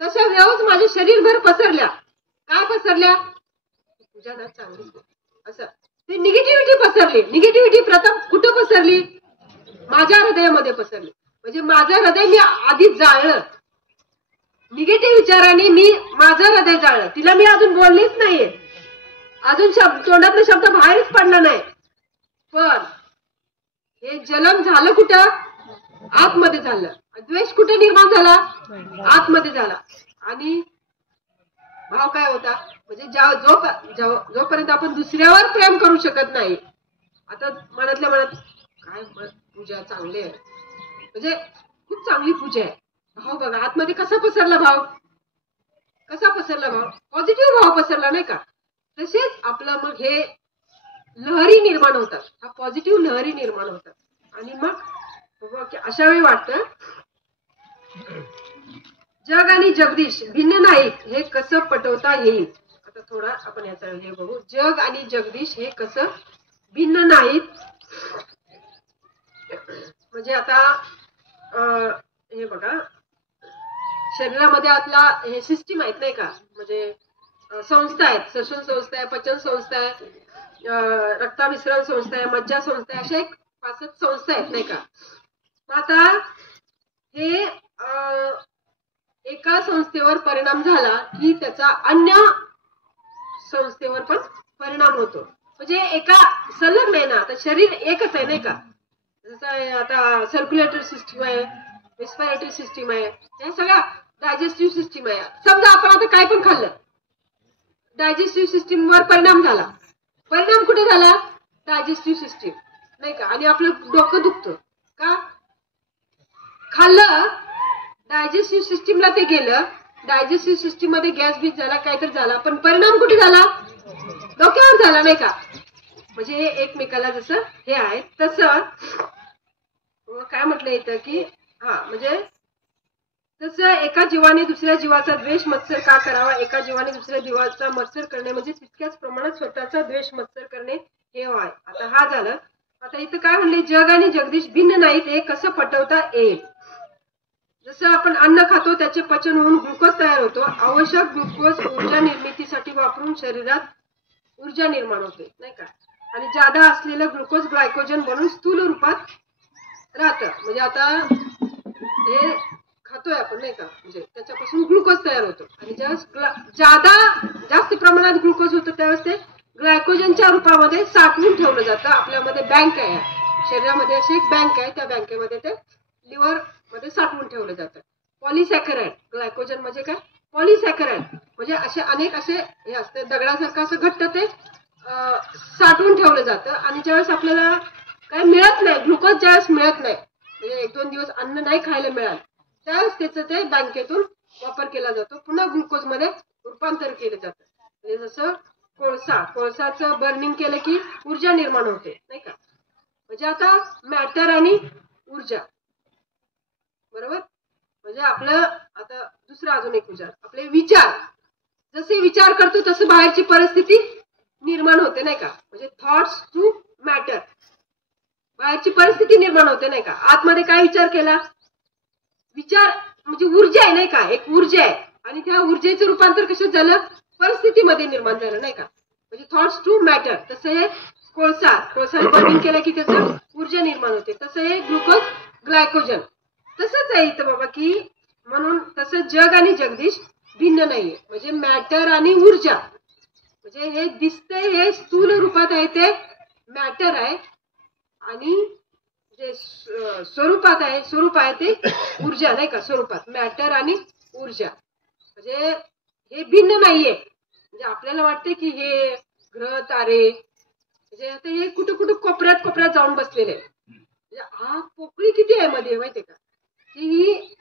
तशा वेव्ह माझ्या शरीरभर पसरल्या. काय पसरल्या? पूजा ना चांगली, असं ती निगेटिव्हिटी पसरली. निगेटिव्हिटी प्रथम कुठं पसरली? माझ्या हृदयामध्ये पसरली. म्हणजे माझं हृदय मी आधीच जाळलं. निगेटिव्ह विचाराने मी माझं हृदय जाळलं. तिला मी अजून बोललीच नाहीये, अजून तोंडातला शब्द बाहेरच पडला नाही. पण हे जन्म झालं कुठं? आतमध्ये झालं. द्वेष कुठे निर्माण झाला? आतमध्ये झाला. आणि भाव काय होता? म्हणजे जोपर्यंत आपण दुसऱ्यावर प्रेम करू शकत नाही, आता मनातल्या मनात काय पूजा चांगली आहे, म्हणजे खूप चांगली पूजा आहे. भाव बघा आतमध्ये कसा पसरला भाव, कसा पसरला भाव, पॉझिटिव्ह भाव पसरला, नाही का? तसेच आपलं मग हे लहरी निर्माण होतात, हा पॉझिटिव्ह लहरी निर्माण होतात. आणि मग अशा वेळी वाटतं जग आणि जगदीश भिन्न नाहीत हे कसं पटवता येईल. आता थोडा आपण याचा हे बघू. जग आणि जगदीश हे कसं भिन्न नाहीत. म्हणजे आता हे बघा, शरीरामध्ये आपला हे सिस्टीम आहेत, नाही का? म्हणजे संस्था आहेत, श्वसन संस्था आहे, पचन संस्था आहे, रक्ताभिसरण संस्था आहे, मज्जा संस्था आहे, अशा एक 5-7 संस्था आहेत, नाही का? आता हे एका संस्थेवर परिणाम झाला की त्याचा अन्य संस्थेवर पण परिणाम होतो. म्हणजे एका संलग्न आहे ना. आता शरीर एकच आहे, नाही का? जसं आता सर्क्युलेटरी सिस्टीम आहे, रेस्पिरेटरी सिस्टीम आहे, या सगळ्या डायजेस्टिव्ह सिस्टीम आहे. समजा आपण आता काय पण खाल्लं, डायजेस्टिव्ह सिस्टीमवर परिणाम झाला. परिणाम कुठे झाला? डायजेस्टिव्ह सिस्टीम, नाही का? आणि आपलं डोकं दुखतं का? खाल्लं, डायजेस्टिव्ह सिस्टीमला ते गेलं, डायजेस्टिव्ह सिस्टीम मध्ये गॅस बीज झाला, काहीतरी झाला, पण परिणाम कुठे झाला? डोक्यावर झाला, नाही का? म्हणजे हे एकमेकाला जसं हे आहे तसं काय म्हटलं येतं की म्हणजे तसं एका जीवाने दुसऱ्या जीवाचा द्वेष मत्सर का करावा? एका जीवाने दुसऱ्या जीवाचा मत्सर करणे म्हणजे तितक्याच प्रमाणात स्वतःचा द्वेष मत्सर करणे हे आहे. आता हा झालं. आता इथं काय म्हणले? जग आणि जगदीश भिन्न नाहीत हे कसं पटवता येईल. जसं आपण अन्न खातो त्याचे पचन होऊन ग्लुकोज तयार होतो. आवश्यक ग्लुकोज ऊर्जा निर्मितीसाठी वापरून शरीरात ऊर्जा निर्माण होते नाही का. आणि जादा असलेलं ग्लुकोज ग्लायकोजन बनून स्थूल रूपात राहतं. म्हणजे आता हे खातोय आपण नाही का, म्हणजे त्याच्यापासून ग्लुकोज तयार होतो. आणि ज्यावेळेस जास्त प्रमाणात ग्लुकोज होतं त्यावेळेस ते ग्लायकोजनच्या रूपामध्ये साठवून ठेवलं जातं. आपल्यामध्ये बँक आहे, शरीरामध्ये अशी एक बँक आहे, त्या बँकेमध्ये ते लिव्हर मध्ये साठवून ठेवलं जातं. पॉलिसॅकराइड, ग्लायकोजन म्हणजे काय, पॉलिसॅकराइड म्हणजे असे अनेक असे हे असते दगडासारखं असं घट्ट ते साठवून ठेवलं जातं. आणि ज्यावेळेस आपल्याला काय मिळत नाही, ग्लुकोज ज्यावेळेस मिळत नाही, म्हणजे 1-2 दिवस अन्न नाही खायला मिळालं, त्यावेळेस त्याचं ते बँकेतून वापर केला जातो, पुन्हा ग्लुकोज मध्ये रूपांतर केलं जातं. म्हणजे जसं कोळसाचं बर्निंग केलं की ऊर्जा निर्माण होते नाही का. म्हणजे आता मॅटर आणि ऊर्जा बरोबर. म्हणजे आपलं आता दुसरा अजून एक विचार, आपले विचार जसे विचार करतो तसं बाहेरची परिस्थिती निर्माण होते नाही का. म्हणजे थॉट्स टू मॅटर, बाहेरची परिस्थिती निर्माण होते नाही का. आतमध्ये काय विचार केला, विचार म्हणजे ऊर्जा आहे नाही का, एक ऊर्जा आहे. आणि त्या ऊर्जेचं रूपांतर कशात झालं, परिस्थितीमध्ये निर्माण झालं नाही का. म्हणजे थॉट्स टू मॅटर. तसं हे कोळसा बर्निंग केलं की त्याचं ऊर्जा निर्माण होते. तसं हे ग्लुकोज ग्लायकोजन तसंच आहे इथं बाबा की. म्हणून तसं जग आणि जगदीश भिन्न नाहीये. म्हणजे मॅटर आणि ऊर्जा म्हणजे हे दिसतंय हे स्थूल रूपात आहे ते मॅटर आहे, आणि जे स्वरूपात आहे स्वरूप आहे ते ऊर्जा नाही का. स्वरूपात मॅटर आणि ऊर्जा म्हणजे हे भिन्न नाहीये. म्हणजे आपल्याला वाटते की हे ग्रह तारे म्हणजे आता हे कुठं कुठं कोपऱ्यात जाऊन बसलेले आहे. म्हणजे हा पोकळी किती आहे मध्ये माहितीये का, की ही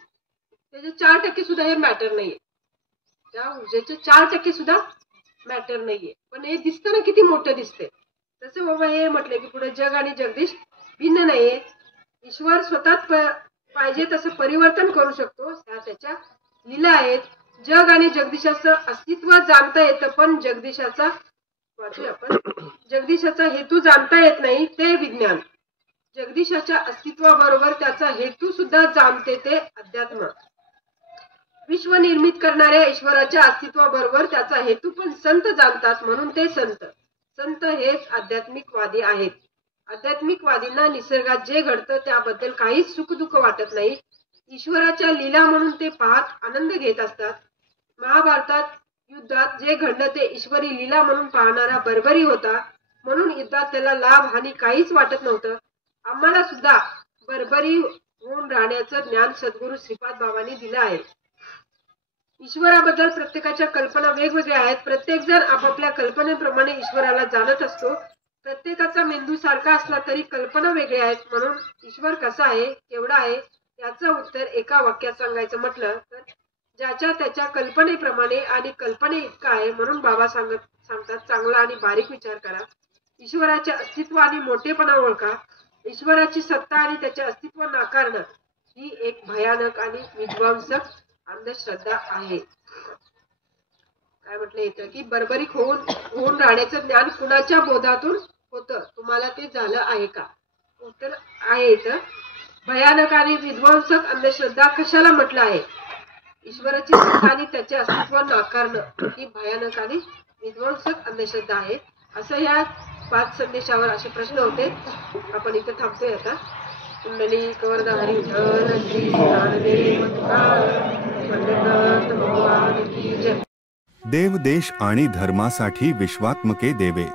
त्याचे 4% सुद्धा हे मॅटर नाहीये. त्या ऊर्जेचे 4% सुद्धा मॅटर नाहीये. पण हे दिसतं ना किती मोठं दिसतंय. तसं बाबा हे म्हटलं की पुढे जग आणि जगदीश भिन्न नाहीये. ईश्वर स्वतःच पाहिजे तसं परिवर्तन करू शकतो, त्याच्या लीला आहेत. जग आणि जगदीशाचं अस्तित्व जाणता येतं, पण जगदीशाचा हेतू जाणता येत नाही, ते विज्ञान. जगदीशाच्या अस्तित्वाबरोबर त्याचा हेतू सुद्धा जाणते, ते अध्यात्म. विश्व निर्मित करणाऱ्या ईश्वराच्या अस्तित्वाबरोबर त्याचा हेतू पण संत जाणतात, म्हणून ते संत. संत हेच आध्यात्मिकवादी आहेत. आध्यात्मिकवादींना निसर्गात जे घडतं त्याबद्दल काहीच सुखदुःख वाटत नाही. ईश्वराच्या लीला म्हणून ते पाहत आनंद घेत असतात. महाभारतात युद्धात जे घडलं ते ईश्वरी लीला म्हणून पाहणारा बर्बरी होता, म्हणून युद्धात त्याला लाभ हानी काहीच वाटत नव्हतं. आम्हाला सुद्धा बर्बरी होऊन राहण्याचं ज्ञान सद्गुरू श्रीपाद बाबांनी दिलं आहे. ईश्वराबद्दल प्रत्येकाच्या कल्पना वेगवेगळ्या आहेत. प्रत्येक जण आपापल्या कल्पनेप्रमाणे ईश्वराला जाणत असतो. प्रत्येकाचा मेंदू सारखा असला तरी कल्पना वेगळ्या आहेत. म्हणून ईश्वर कसा आहे, केवढा आहे याचं उत्तर एका वाक्यात सांगायचं म्हटलं तर ज्याच्या त्याच्या कल्पनेप्रमाणे आणि कल्पने इतका आहे. म्हणून बाबा सांगतात चांगला आणि बारीक विचार करा. ईश्वराचे अस्तित्व आणि मोठेपणा ओळखा. ईश्वराची सत्ता आणि त्याचे अस्तित्व नाकारणं ही एक भयानक आणि विध्वंसक अंधश्रद्धा आहे. काय म्हटलं इथं की बर्बरीक होऊन राहण्याचं ज्ञान कुणाच्या बोधातून होतं, तुम्हाला ते झालं आहे का. उत्तर आहे इथं भयानक आणि विध्वंसक अंधश्रद्धा कशाला म्हटलं आहे. ईश्वराची सत्ता आणि त्याचे अस्तित्व नाकारणं ही भयानक आणि विध्वंसक अंधश्रद्धा आहे. असं या 5 संदेशावर असे प्रश्न होते. आपण इथे थांबतोय आता. कुंडली कवरदा हरी विठ्ठल श्री ज्ञानदेव पंडित भगवान की जय. देव देश आणि धर्मासाठी विश्वात्मके देवे.